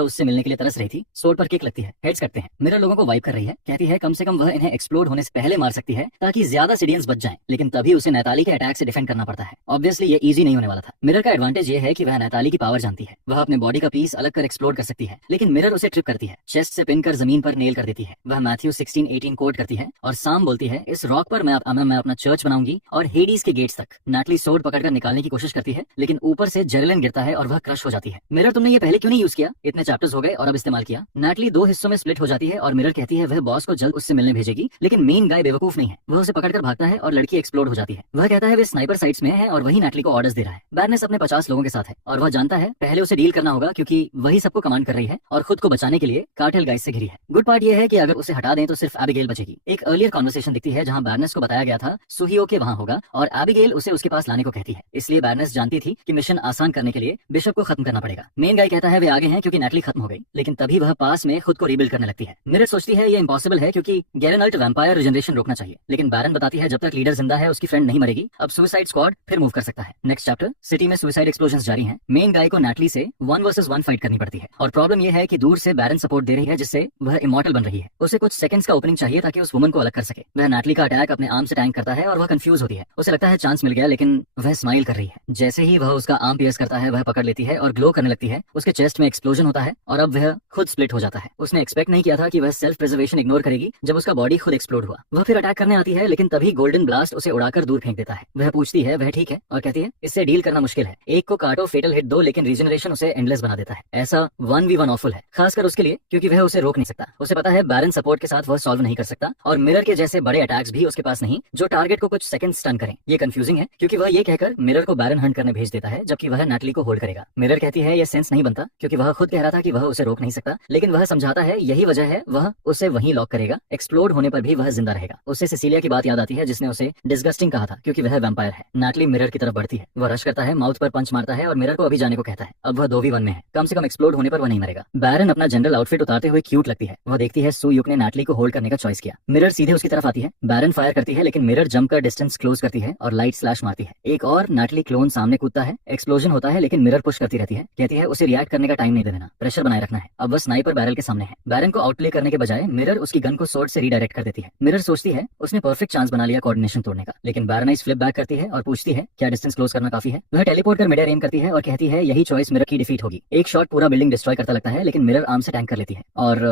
उससे मिलने के लिए तरस रही थी। सोर्ड पर किक लगती है, हेड्स कटते हैं। मिरर लोगों को वाइप कर रही है, कहती है कम से कम वह इन्हें एक्सप्लोड होने से पहले मार सकती है ताकि ज्यादा सिडियंस बच जाएं, लेकिन तभी उसे नैताली के अटैक से डिफेंड करना पड़ता है। ऑब्वियसली ये इजी नहीं होने वाला था। मिरर का एडवांटेज ये है कि वह नैताली की पावर जानती है, वह अपने बॉडी का पीस अलग कर एक्सप्लोड कर सकती है, लेकिन मिरर उसे ट्रिप करती है, चेस्ट से पिन कर जमीन पर नेल कर देती है। वह मैथ्यू 16:18 कोट करती है और साम बोलती है इस रॉक पर मैं अपना चर्च बनाऊंगी और हेडीज के गेट्स तक। नैटली सोर्ड पकड़कर निकालने की कोशिश करती है, लेकिन ऊपर से जेरेलिन गिरता है और वह क्रश हो जाती है। मिरर तुमने ये पहले क्यों नहीं यूज किया, इतने चैप्टर्स हो गए और अब इस्तेमाल किया। नैटली 2 हिस्सों में स्प्लिट हो जाती है और मिरर कहती है वह बॉस को जल्द उससे मिलने भेजेगी, लेकिन मेन गाय बेवकूफ नहीं है, वह उसे पकड़कर भागता है और लड़की एक्सप्लोड हो जाती है। वह कहता है वे स्नाइपर साइट्स में है और वही नैटली को ऑर्डर्स दे रहा है। बैरनेस अपने 50 लोगों के साथ है और वह जानता है पहले उसे डील करना होगा क्योंकि वही सबको कमांड कर रही है और खुद को बचाने के लिए कार्टेल गाइस से घिरी है। गुड पार्ट ये है कि अगर उसे हटा दें तो सिर्फ एबिगेल बचेगी। एक अर्लियर कॉन्वर्सेशन दिखती है जहां बैरनेस को बताया गया था सुहियो के वहां होगा और एबिगेल उसे उसके पास लाने को कहती है, इसलिए बैरनेस जानती थी कि मिशन आसान करने के लिए बिशप को खत्म करना पड़ेगा। मेन गाय कहता है वे आगे हैं क्योंकि नैटली खत्म हो गई, लेकिन तभी वह पास में खुद को रीबिल्ड करने लगती है। मिरर सोचती है ये इम्पॉसिबल है क्योंकि गेरेनल्ट वैम्पायर रिजनरेशन रोकना चाहिए, लेकिन बैरन बताती है जब तक लीडर जिंदा है उसकी फ्रेंड नहीं मरेगी, अब सुसाइड स्क्वाड फिर मूव कर सकता है। नेक्स्ट चैप्टर, सिटी में सुसाइड एक्सप्लोजन जारी हैं। मेन गाय को नैटली से 1 वर्सेस 1 फाइट करनी पड़ती है और प्रॉब्लम यह है कि दूर से बैरन सपोर्ट दे रही है जिससे वह इमॉर्टल बन रही है। उसे कुछ सेकंड्स का ओपनिंग चाहिए ताकि उस वुमन को अलग कर सके। वह नैटली का अटैक अपने आर्म से टैंक करता है और वह कंफ्यूज होती है, उसे लगता है चांस मिल गया, लेकिन वह स्माइल कर रही है। जैसे ही वह उसका आर्म पियर्स करता है वह पकड़ लेती है और ग्लो करने लगती है। उसके चेस्ट में एक्सप्लोजन होता है और अब वह खुद स्प्लिट हो जाता है। उसने एक्सपेक्ट नहीं किया था कि वह सेल्फ प्रिजर्वेशन इग्नोर करेगी जब उसका बॉडी खुद एक्सप्लोड हुआ। वह फिर अटैक करने आती है, लेकिन तभी गोल्डन ब्लास्ट उसे उड़ाकर दूर फेंक देता है। वह पूछती है वह ठीक है और कहती है इससे डील करना मुश्किल है, एक को काटो फेटल हिट दो, लेकिन रीजनरेशन उसे एंडलेस बना देता है। ऐसा 1v1 ऑफुल है, खासकर उसके लिए क्योंकि वह उसे रोक नहीं सकता। उसे पता है बैरन सपोर्ट के साथ वह सॉल्व नहीं कर सकता और मिरर के जैसे बड़े अटैक्स भी उसके पास नहीं जो टारगेट को कुछ सेकंड स्टन करें। ये कंफ्यूजिंग है क्योंकि वह ये कहकर मिरर को बैरन हंट करने भेज देता है जबकि वह नैटली को होल्ड करेगा। मिरर कहती है यह सेंस नहीं बनता क्योंकि वह खुद कह रहा था कि वह उसे रोक नहीं सकता, लेकिन वह समझाता है यही वजह है, वह उसे वहीं लॉक करेगा, एक्सप्लोड होने पर भी वह जिंदा रहेगा। उसे सिसिलिया की बात याद आती है जिसने उसे डिस्गस्टिंग कहा था क्योंकि वह वैम्पायर है। नैटली मिरर की तरफ बढ़ती है, वह रश करता है, माउथ पर पंच मारता है और मिरर को अभी जाने को कहता है। अब वह 2v1 में है, कम से कम एक्सप्लोड होने पर वह नहीं मरेगा। बैरन अपना जनरल आउटफिट उतारते हुए क्यूट लगती है। वह देखती है सू युक ने नैटली को होल्ड करने का चॉइस किया। मिरर सीधे उसकी तरफ आती है, बैरन फायर करती है, लेकिन मिरर जंप कर डिस्टेंस क्लोज करती है और लाइट स्लैश मारती है। एक और नैटली क्लोन सामने कूदता है, एक्सप्लोजन होता है, लेकिन मिरर पुश करती रहती है, कहती है उसे रिएक्ट करने का टाइम नहीं देना, प्रेशर बनाए रखना है। अब वह स्नाइपर बैरल के सामने है। बैरन को आउटप्ले करने के बजाय मिरर उसकी गन को सोर्ड से रीडायरेक्ट कर देती है। मिरर सोचती है उसने परफेक्ट चांस बना लिया कोऑर्डिनेशन तोड़ने का, लेकिन बैरनाइस फ्लिप बैक करती है और पूछती है क्या डिस्टेंस क्लोज करना काफी है। वह टेलीपोर्ट कर मिड एयर एम करती है और कहती है यही चॉइस मिरर की डिफीट होगी। एक शॉट पूरा बिल्डिंग डिस्ट्रॉय करता लगता है, लेकिन मिरर आर्म से टैंक कर लेती है। और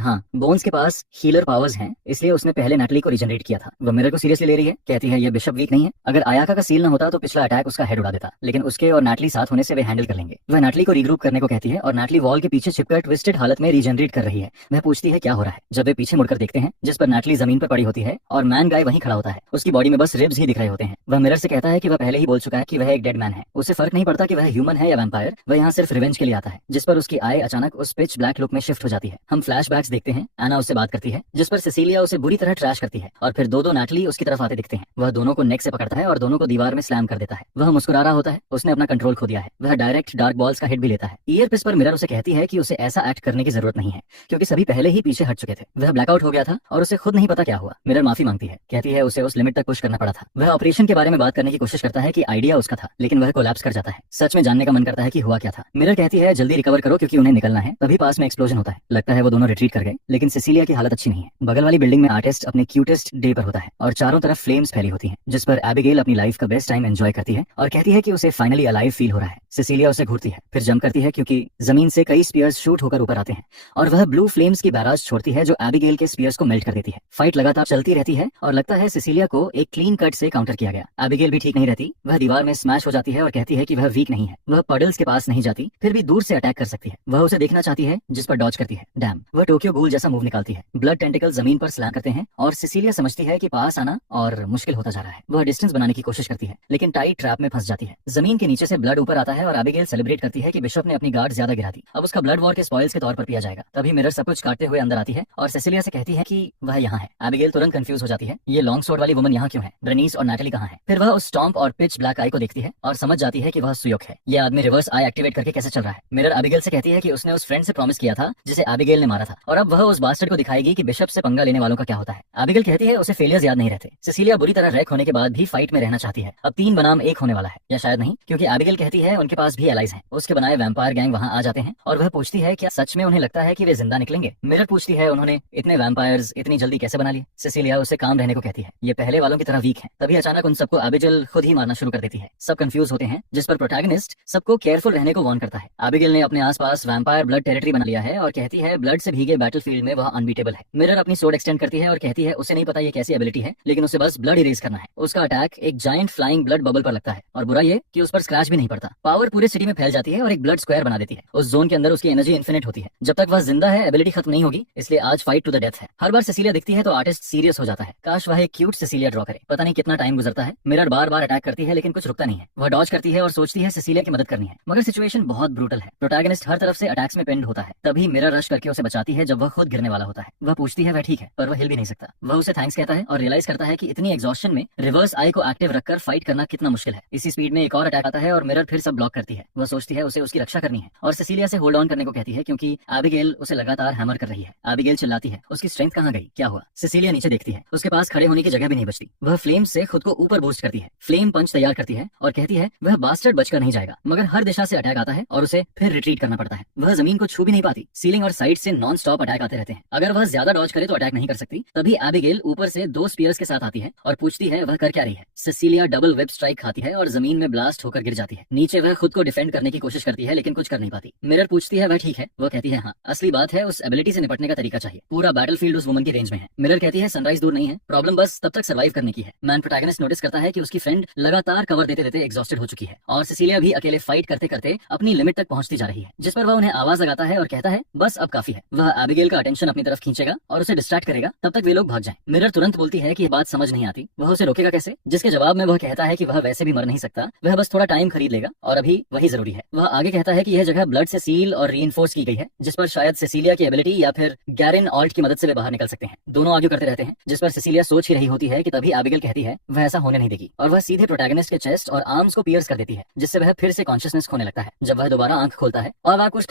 हाँ, बोन्स के पास हीलर पावर्स हैं, इसलिए उसने पहले नैटली को रिजनरेट किया था। वह मिरर को सीरियसली ले रही है है, कहती है ये बिशप वीक नहीं है, अगर आयाका का सील न होता तो पिछला अटैक उसका हेड उड़ा देता, लेकिन उसके और नाटली साथ होने से वे हैंडल कर लेंगे। वह नाटली को रीग्रुप करने को कहती है और नाटली वॉल के पीछे छिपकर ट्विस्टेड हालत में रीजनरेट कर रही है। वह पूछती है क्या हो रहा है। जब वे पीछे मुड़कर देखते हैं जिस पर नाटली जमीन पर पड़ी होती है और मैन गाय वहीं खड़ा होता है, उसकी बॉडी में बस रिब्स ही दिख रहे होते हैं। वह मिरर से कहता है कि वह पहले ही बोल चुका है कि वह एक डेड मैन है, उसे फर्क नहीं पड़ता कि वह ह्यूमन है या वैम्पायर, वह यहाँ सिर्फ रिवेंज के लिए आता है। जिस पर उसकी आय अचानक उस पिच ब्लैक लुक में शिफ्ट हो जाती है। हम फ्लैशबैक्स देखते हैं, एना उससे बात करती है जिस पर सिसिलिया उसे बुरी तरह ट्रैश करती है और फिर दो नाटली उसकी तरफ आते दिखते हैं। वह दोनों को नेक से पकड़ता है और दोनों को दीवार में स्लैम कर देता है। वह मुस्कुरा रहा होता है, उसने अपना कंट्रोल खो दिया है। वह डायरेक्ट डार्क बॉल्स का हिट भी लेता है। ईयरपिस पर मिरर उसे कहती है कि उसे ऐसा एक्ट करने की जरूरत नहीं है क्योंकि सभी पहले ही पीछे हट चुके थे। वह ब्लैकआउट हो गया था और उसे खुद नहीं पता क्या हुआ। मिरर माफी मांगती है, कहती है उसे उस लिमिट तक पुश करना पड़ा था। वह ऑपरेशन के बारे में बात करने की कोशिश करता है कि आइडिया उसका था, लेकिन वह कोलैप्स कर जाता है। सच में जानने का मन करता है कि हुआ क्या था। मिरर कहती है जल्दी रिकवर करो क्योंकि उन्हें निकलना है। तभी पास में एक्सप्लोजन होता है। लगता है वो दोनों रिट्रीट कर गए, लेकिन सिसिलिया की हालत अच्छी नहीं है। बगल वाली बिल्डिंग में आर्टिस्ट अपने क्यूटेस्ट डे पर होता है और चारों तरफ फ्लेम्स फैली होती हैं, जिस पर एबिगेल अपनी लाइफ का बेस्ट टाइम एंजॉय करती है और कहती है कि उसे फाइनली अलाइव फील हो रहा है। सिसिलिया उसे घूरती है, फिर जंप करती है क्योंकि जमीन से कई स्पीयर्स शूट होकर ऊपर आते हैं और वह ब्लू फ्लेम्स की बैराज छोड़ती है जो एबिगेल के स्पीयर्स को मेल्ट कर देती है। फाइट लगातार चलती रहती है और लगता है सिसिलिया को एक क्लीन कट से काउंटर किया गया। एबिगेल भी ठीक नहीं रहती, वह दीवार में स्मैश हो जाती है और कहती है कि वह वीक नहीं है, वह पडल्स के पास नहीं जाती, फिर भी दूर से अटैक कर सकती है। वह उसे देखना चाहती है जिस पर डॉज करती है। डैम, वह टोक्यो गूल जैसा मूव निकालती है। ब्लड टेंटिकल जमीन पर स्लैम करते हैं और सिसिलिया समझती है कि पास आना और मुश्किल होता जा रहा है। वह डिस्टेंस बनाने की कोशिश करती है लेकिन टाइट ट्रैप में फंस जाती है। जमीन के नीचे से ब्लड ऊपर आता है और एबिगेल सेलिब्रेट करती है कि बिशप ने अपनी गार्ड ज्यादा गिरा दी, अब उसका ब्लड वॉर के स्पॉइल्स के तौर पर पिया जाएगा। तभी मिरर सब कुछ काटते हुए अंदर आती है और सिसिलिया से कहती है कि वह यहाँ है। एबिगेल तुरंत कंफ्यूज हो जाती है, ये लॉन्ग स्वॉर्ड वाली वुमन यहाँ क्यों है, ब्रेनीस और नैटली कहाँ है। फिर वह उस स्टॉम्प और पिच ब्लैक आई को देखती है और समझ जाती है कि वह सुयोग है। ये आदमी रिवर्स आई एक्टिवेट करके कैसे चल रहा है। मिरर एबिगेल से कहती है कि उसने उस फ्रेंड से प्रॉमिस किया था जिसे एबिगेल ने मारा था और अब वह उस बास्टर्ड को दिखाएगी कि बिशप से पंगा लेने वालों का क्या होता है। एबिगेल कहती है उसे फेलियर्स याद नहीं रहते। सिसिलिया बुरी तरह रैक होने के बाद भी फाइट में रहना चाहती है। अब 3 बनाम 1 होने वाला है, या शायद नहीं, क्योंकि एबिगेल कहती है उनके पास भी एलाइज हैं। उसके बनाए वैम्पायर गैंग वहां आ जाते हैं और वह पूछती है क्या सच में उन्हें लगता है कि वे जिंदा निकलेंगे। मिरर पूछती है उन्होंने इतने वैम्पायर्स इतनी जल्दी कैसे बना लिए। सिसिलिया उसे काम रहने को कहती है, ये पहले वालों की तरह वीक है। तभी अचानक उन सबको एबिगेल खुद ही मारना शुरू कर देती है। सब कंफ्यूज होते हैं, जिस पर प्रोटैगनिस्ट सबको केयरफुल रहने को वार्न करता है। एबिगेल ने अपने आसपास वैम्पायर ब्लड टेरिटरी बना लिया है और कहती है ब्लड से भीगे बैटलफील्ड में वह अनबीटेबल है। मिरर अपनी सोर्ड एक्सटेंड करती है और कहती है उसे नहीं पता ये कैसी एबिलिटी है, लेकिन उसे बस ब्लड इरेज करना है। उसका अटैक एक जायंट फ्लाइंग ब्लड बबल पर लगता है और बुरा ये कि उस पर स्क्रैच भी नहीं पड़ता। पावर पूरे सिटी में फैल जाती है और एक ब्लड स्क्वायर बना देती है। उस जोन के अंदर उसकी एनर्जी इन्फिनिट होती है। जब तक वह जिंदा है एबिलिटी खत्म नहीं होगी, इसलिए आज फाइट टू द डेथ है। हर बार सिसिलिया दिखती है तो आर्टिस्ट सीरियस हो जाता है, काश वह एक क्यूट सिसिलिया ड्रॉ करे। पता नहीं कितना टाइम गुजरता है। मिरर बार बार अटैक करती है लेकिन कुछ रुकता नहीं है। वह डॉज करती है और सोचती है सिसिलिया की मदद करनी है, मगर सिचुएशन बहुत ब्रूटल है। प्रोटैगनिस्ट हर तरफ से अटैक्स में पिन्ड होता है। तभी मिरर रश करके उसे बचाती है जब वह खुद गिरने वाला होता है। वह पूछती है वह ठीक है, पर वह हिल भी नहीं सकता। वह उसे थैंक्स कहता है और रियलाइज करता है कि इतनी एग्जॉस्शन में रिवर्स आई को एक्टिव रखकर फाइट करना कितना मुश्किल है। इसी स्पीड में एक और अटैक आता है और मिरर फिर सब ब्लॉक करती है। वह सोचती है उसे उसकी रक्षा करनी है और सिसिलिया से होल्ड ऑन करने को कहती है क्योंकि एबिगेल उसे लगातार हैमर कर रही है। एबिगेल चिल्लाती है उसकी स्ट्रेंथ कहाँ गई, क्या हुआ। सिसिलिया नीचे देखती है, उसके पास खड़े होने की जगह भी नहीं बचती। वह फ्लेम से खुद को ऊपर बूस्ट करती है, फ्लेम पंच तैयार करती है और कहती है वह बास्टर्ड बचकर नहीं जाएगा, मगर हर दिशा से अटैक आता है और उसे फिर रिट्रीट करना पड़ता है। वह जमीन को छू भी नहीं पाती, सीलिंग और साइड से नॉन स्टॉप अटैक आते रहते हैं। अगर वह ज्यादा डॉज करे तो अटैक नहीं कर सकती। तभी एबिगेल ऊपर से 2 स्पीयर्स के साथ आती है और पूछती है वह कर क्या रही है। सिसिलिया डबल वेब स्ट्राइक खाती है और जमीन में ब्लास्ट होकर गिर जाती है। नीचे वह खुद को डिफेंड करने की कोशिश करती है लेकिन कुछ कर नहीं पाती। मिरर पूछती है वह ठीक है। वह कहती है हाँ। असली बात है उस एबिलिटी से निपटने का तरीका चाहिए। पूरा बैटलफील्ड उस वुमन की रेंज में है। मिरर कहती है सनराइज दूर नहीं है, प्रॉब्लम बस तब तक सर्वाइव करने की है। मैन प्रोटैगनिस्ट नोटिस करता है कि उसकी फ्रेंड लगातार कवर देते देते एग्जॉस्टेड हो चुकी है और सिसिलिया भी अकेले फाइट करते करते अपनी लिमिट तक पहुंचती जा रही है, जिस पर वह उन्हें आवाज लगाता है और कहता है बस अब काफी है। वह एबिगेल का अटेंशन अपनी तरफ खींचेगा और उसे डिस्ट्रैक्ट करेगा, तब तक वे लोग भाग जाएं। मिरर तुरंत बोलती है कि यह बात समझ नहीं आती, वह उसे रोकेगा कैसे, जिसके जवाब में वह कहता है कि वह वैसे भी मर नहीं सकता, वह बस थोड़ा टाइम खरीद लेगा और अभी वही जरूरी है। वह आगे कहता है कि यह जगह ब्लड से सील और रीइंफोर्स की गई है, जिस पर शायद सिसिलिया की एबिलिटी या फिर गैरिन ऑल्ट की मदद से वे बाहर निकल सकते हैं। दोनों आर्ग्यू करते रहते हैं, जिस पर सिसिलिया सोच ही रही होती है कि तभी एबिगेल कहती है वह ऐसा होने नहीं देगी और वह सीधे प्रोटैगनिस्ट के चेस्ट और आर्म्स को पियर्स कर देती है, जिससे वह फिर से कॉन्शियसनेस खोने लगता है। जब वह दोबारा आंख खोलता है और वह कुछ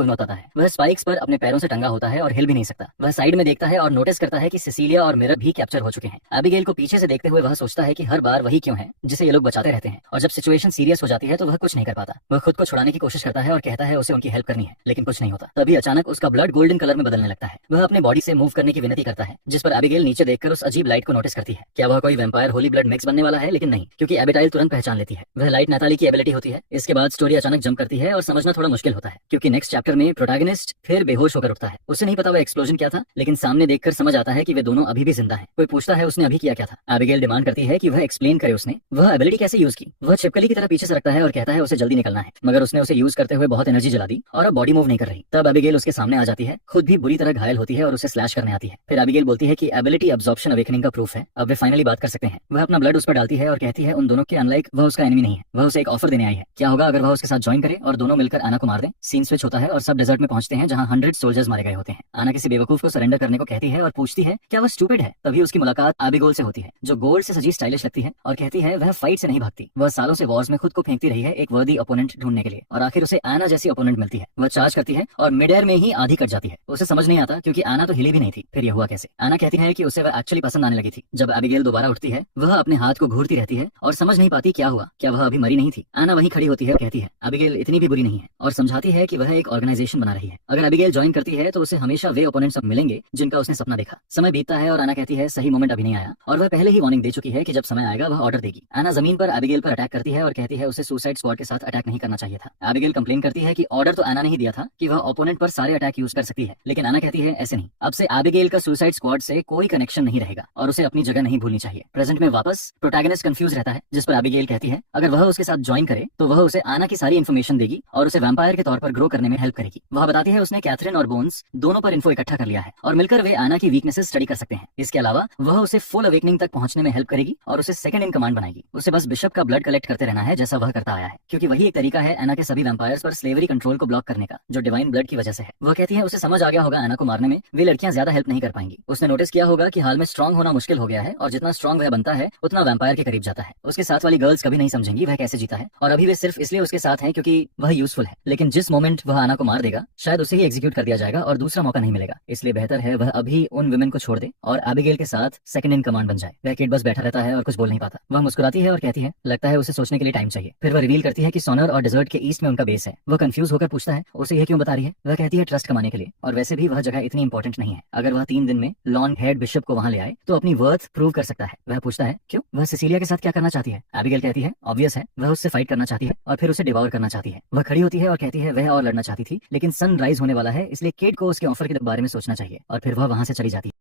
होता है, वह स्पाइक्स पर अपने पैरों से टंगा होता है और हिल भी नहीं सकता। वह साइड में देखता है और नोटिस करता है कि सिसिलिया और मिरर भी कैप्चर हो चुके हैं। एबिगेल को पीछे से देखते हुए वह सोचता है कि हर बार वही क्यों है जिसे ये लोग बचाते रहते हैं, और जब सिचुएशन सीरियस हो जाती है तो वह कुछ नहीं कर पाता। वह खुद को छुड़ाने की कोशिश करता है और कहता है उसे उनकी हेल्प करनी है, लेकिन कुछ नहीं होता। तभी अचानक उसका ब्लड गोल्डन कलर में बदलने लगता है। वह अपने बॉडी से मूव करने की विनती करता है, जिस पर एबिगेल नीचे देखकर उस अजीब लाइट को नोटिस करती है। क्या वह कोई वैम्पायर होली ब्लड मिक्स बनने वाला है, लेकिन नहीं, क्योंकि एबिटाइल तुरंत पहचान लेती है। वह लाइट नैताली की एबिलिटी होती है। इसके बाद स्टोरी अचानक जंप करती है और समझना थोड़ा मुश्किल होता है, क्योंकि नेक्स्ट चैप्टर में प्रोटैगनिस्ट फिर बेहोश होकर उठता है। उसे नहीं पता वह एक्सप्लोजन क्या था, लेकिन सामने देखकर समझ आता है कि वे दोनों अभी भी जिंदा हैं। कोई पूछता है उसने अभी किया क्या था। एबिगेल डिमांड करती है कि वह एक्सप्लेन करे उसने वह एबिलिटी कैसे यूज की। वह छिपकली की तरह पीछे से रखता है और कहता है उसे जल्दी निकलना है, मगर उसने उसे यूज करते हुए बहुत एनर्जी जला दी और अब बॉडी मूव नहीं कर रही। तब एबिगेल उसके सामने आ जाती है, खुद भी बुरी तरह घायल होती है और उसे स्लैश करने आती है। फिर एबिगेल बोलती है कि एबिलिटी अब्जॉर्प्शन अवेकनिंग का प्रूफ है, अब वे फाइनली बात कर सकते हैं। वह अपना ब्लड उस पर डालती है और कहती है उन दोनों के अनलाइक वह उसका एनिमी नहीं है, वह उसे एक ऑफर देने आई है। क्या होगा अगर वह उसके साथ ज्वाइन करे और दोनों मिलकर आना को मार दें। सीन स्विच होता है और सब डेजर्ट में पहुंचते हैं जहां 100 सोल्जर्स मारे गए होते हैं। आना किसी बेवकूफ को सरेंडर करने को कहती है और पूछती है क्या वह स्टूपिड है। तभी उसकी मुलाकात एबिगेल से होती है जो गोल्ड से सजी स्टाइलिश लगती है और कहती है वह फाइट से नहीं भागती, वह सालों से वॉर्स में खुद को फेंकती रही है एक वर्दी ओपोनेंट ढूंढने के लिए, और आखिर उसे आना जैसी ओपोनेंट मिलती है। वह चार्ज करती है और मिड एयर में ही आधी कट जाती है। उसे समझ नहीं आता क्योंकि आना तो हिली भी नहीं थी, फिर यह हुआ कैसे। आना कहती है कि उसे वह एक्चुअली पसंद आने लगी थी। जब एबिगेल दोबारा उठती है वह अपने हाथ को घूरती रहती है और समझ नहीं पाती क्या हुआ, क्या वह अभी मरी नहीं थी। आना वहीं खड़ी होती है और कहती है एबिगेल इतनी भी बुरी नहीं है और समझाती है कि वह एक ऑर्गेनाइजेशन बना रही है। अगर एबिगेल ज्वाइन करती है तो उसे हमेशा वे ओपोनेंट्स अब मिलेंगे जिनका उसने सपना देखा। समय बीतता है और आना कहती है सही मोमेंट अभी नहीं आया, और वह पहले ही वार्निंग दे चुकी है कि जब समय आएगा वह ऑर्डर देगी। आना जमीन पर एबिगेल पर अटैक करती है और कहती है उसे सुसाइड स्क्वाड के साथ अटैक नहीं करना चाहिए था। एबिगेल कंप्लेन करती है कि ऑर्डर तो आना ने ही दिया था कि वह ओपोनेंट पर सारे अटैक यूज कर सकती है, लेकिन आना कहती है ऐसे नहीं, अब से एबिगेल का सुसाइड स्क्वाड से कोई कनेक्शन नहीं रहेगा और उसे अपनी जगह नहीं भूलनी चाहिए। प्रेजेंट में वापस प्रोटैगनिस्ट कंफ्यूज रहता है, जिस पर एबिगेल कहती है अगर वह उसके साथ ज्वाइन करे तो वह उसे आना की सारी इन्फॉर्मेशन देगी और उसे वैम्पायर के तौर पर ग्रो करने में हेल्प करेगी। वह बताती है उसने कैथरीन और बोन्स दोनों पर इन्फो इकट्ठा कर लिया है और मिलकर वे आना की वीकनेसेस स्टडी कर सकते हैं। इसके अलावा वह उसे फुल अवेकनिंग तक पहुंचने में हेल्प करेगी और उसे सेकंड इन कमांड बनाएगी। उसे बस बिशप का ब्लड कलेक्ट करते रहना है जैसा वह करता आया है, क्योंकि वही एक तरीका है आना के सभी वैम्पायर्स पर स्लेवरी कंट्रोल को ब्लॉक करने का जो डिवाइन ब्लड की वजह से है। वह कहती है उसे समझ आ गया होगा आना को मारने में वे लड़कियां ज्यादा हेल्प नहीं कर पाएंगी। उसने नोटिस किया होगा कि हाल में स्ट्रांग होना मुश्किल हो गया है और जितना स्ट्रांग वह बनता है उतना वैम्पायर के करीब जाता है। उसके साथ वाली गर्ल्स कभी नहीं समझेंगी वह कैसे जीता है और अभी वे सिर्फ इसलिए उसके साथ हैं क्योंकि वह यूजफुल है, लेकिन जिस मोमेंट वह आना को मार देगा शायद उसे ही एग्जीक्यूट कर दिया जाएगा और दूसरा मौका नहीं मिलेगा। इसलिए बेहतर है वह अभी उन वुमेन को छोड़ दे और एबिगेल के साथ सेकंड इन कमांड बन जाए। वह किड बस बैठा रहता है और कुछ बोल नहीं पाता। वह मुस्कुराती है और कहती है लगता है उसे सोचने के लिए टाइम चाहिए। फिर वह रिवील करती है कि सोनर और डेजर्ट के ईस्ट में उनका बेस है। वह कंफ्यूज होकर पूछता है उसे यह क्यों बता रही है। वह कहती है ट्रस्ट कमाने के लिए, और वैसे भी वह जगह इतनी इंपॉर्टेंट नहीं है। अगर वह 3 दिन में लॉन्ग हेड बिशप को वहां ले आए तो अपनी वर्थ प्रूव कर सकता है। वह पूछता है क्यों, वह सिसिलिया के साथ क्या करना चाहती है। एबिगेल कहती है ऑब्वियस है, वह उससे फाइट करना चाहती है और फिर उसे डिवॉर करना चाहती है। वह खड़ी होती है और कहती है वह और लड़ना चाहती थी, लेकिन सन राइज होने वाला है इसलिए किड को उसके ऑफर के बारे में सोचना चाहिए, और फिर वह वहां से चली जाती है।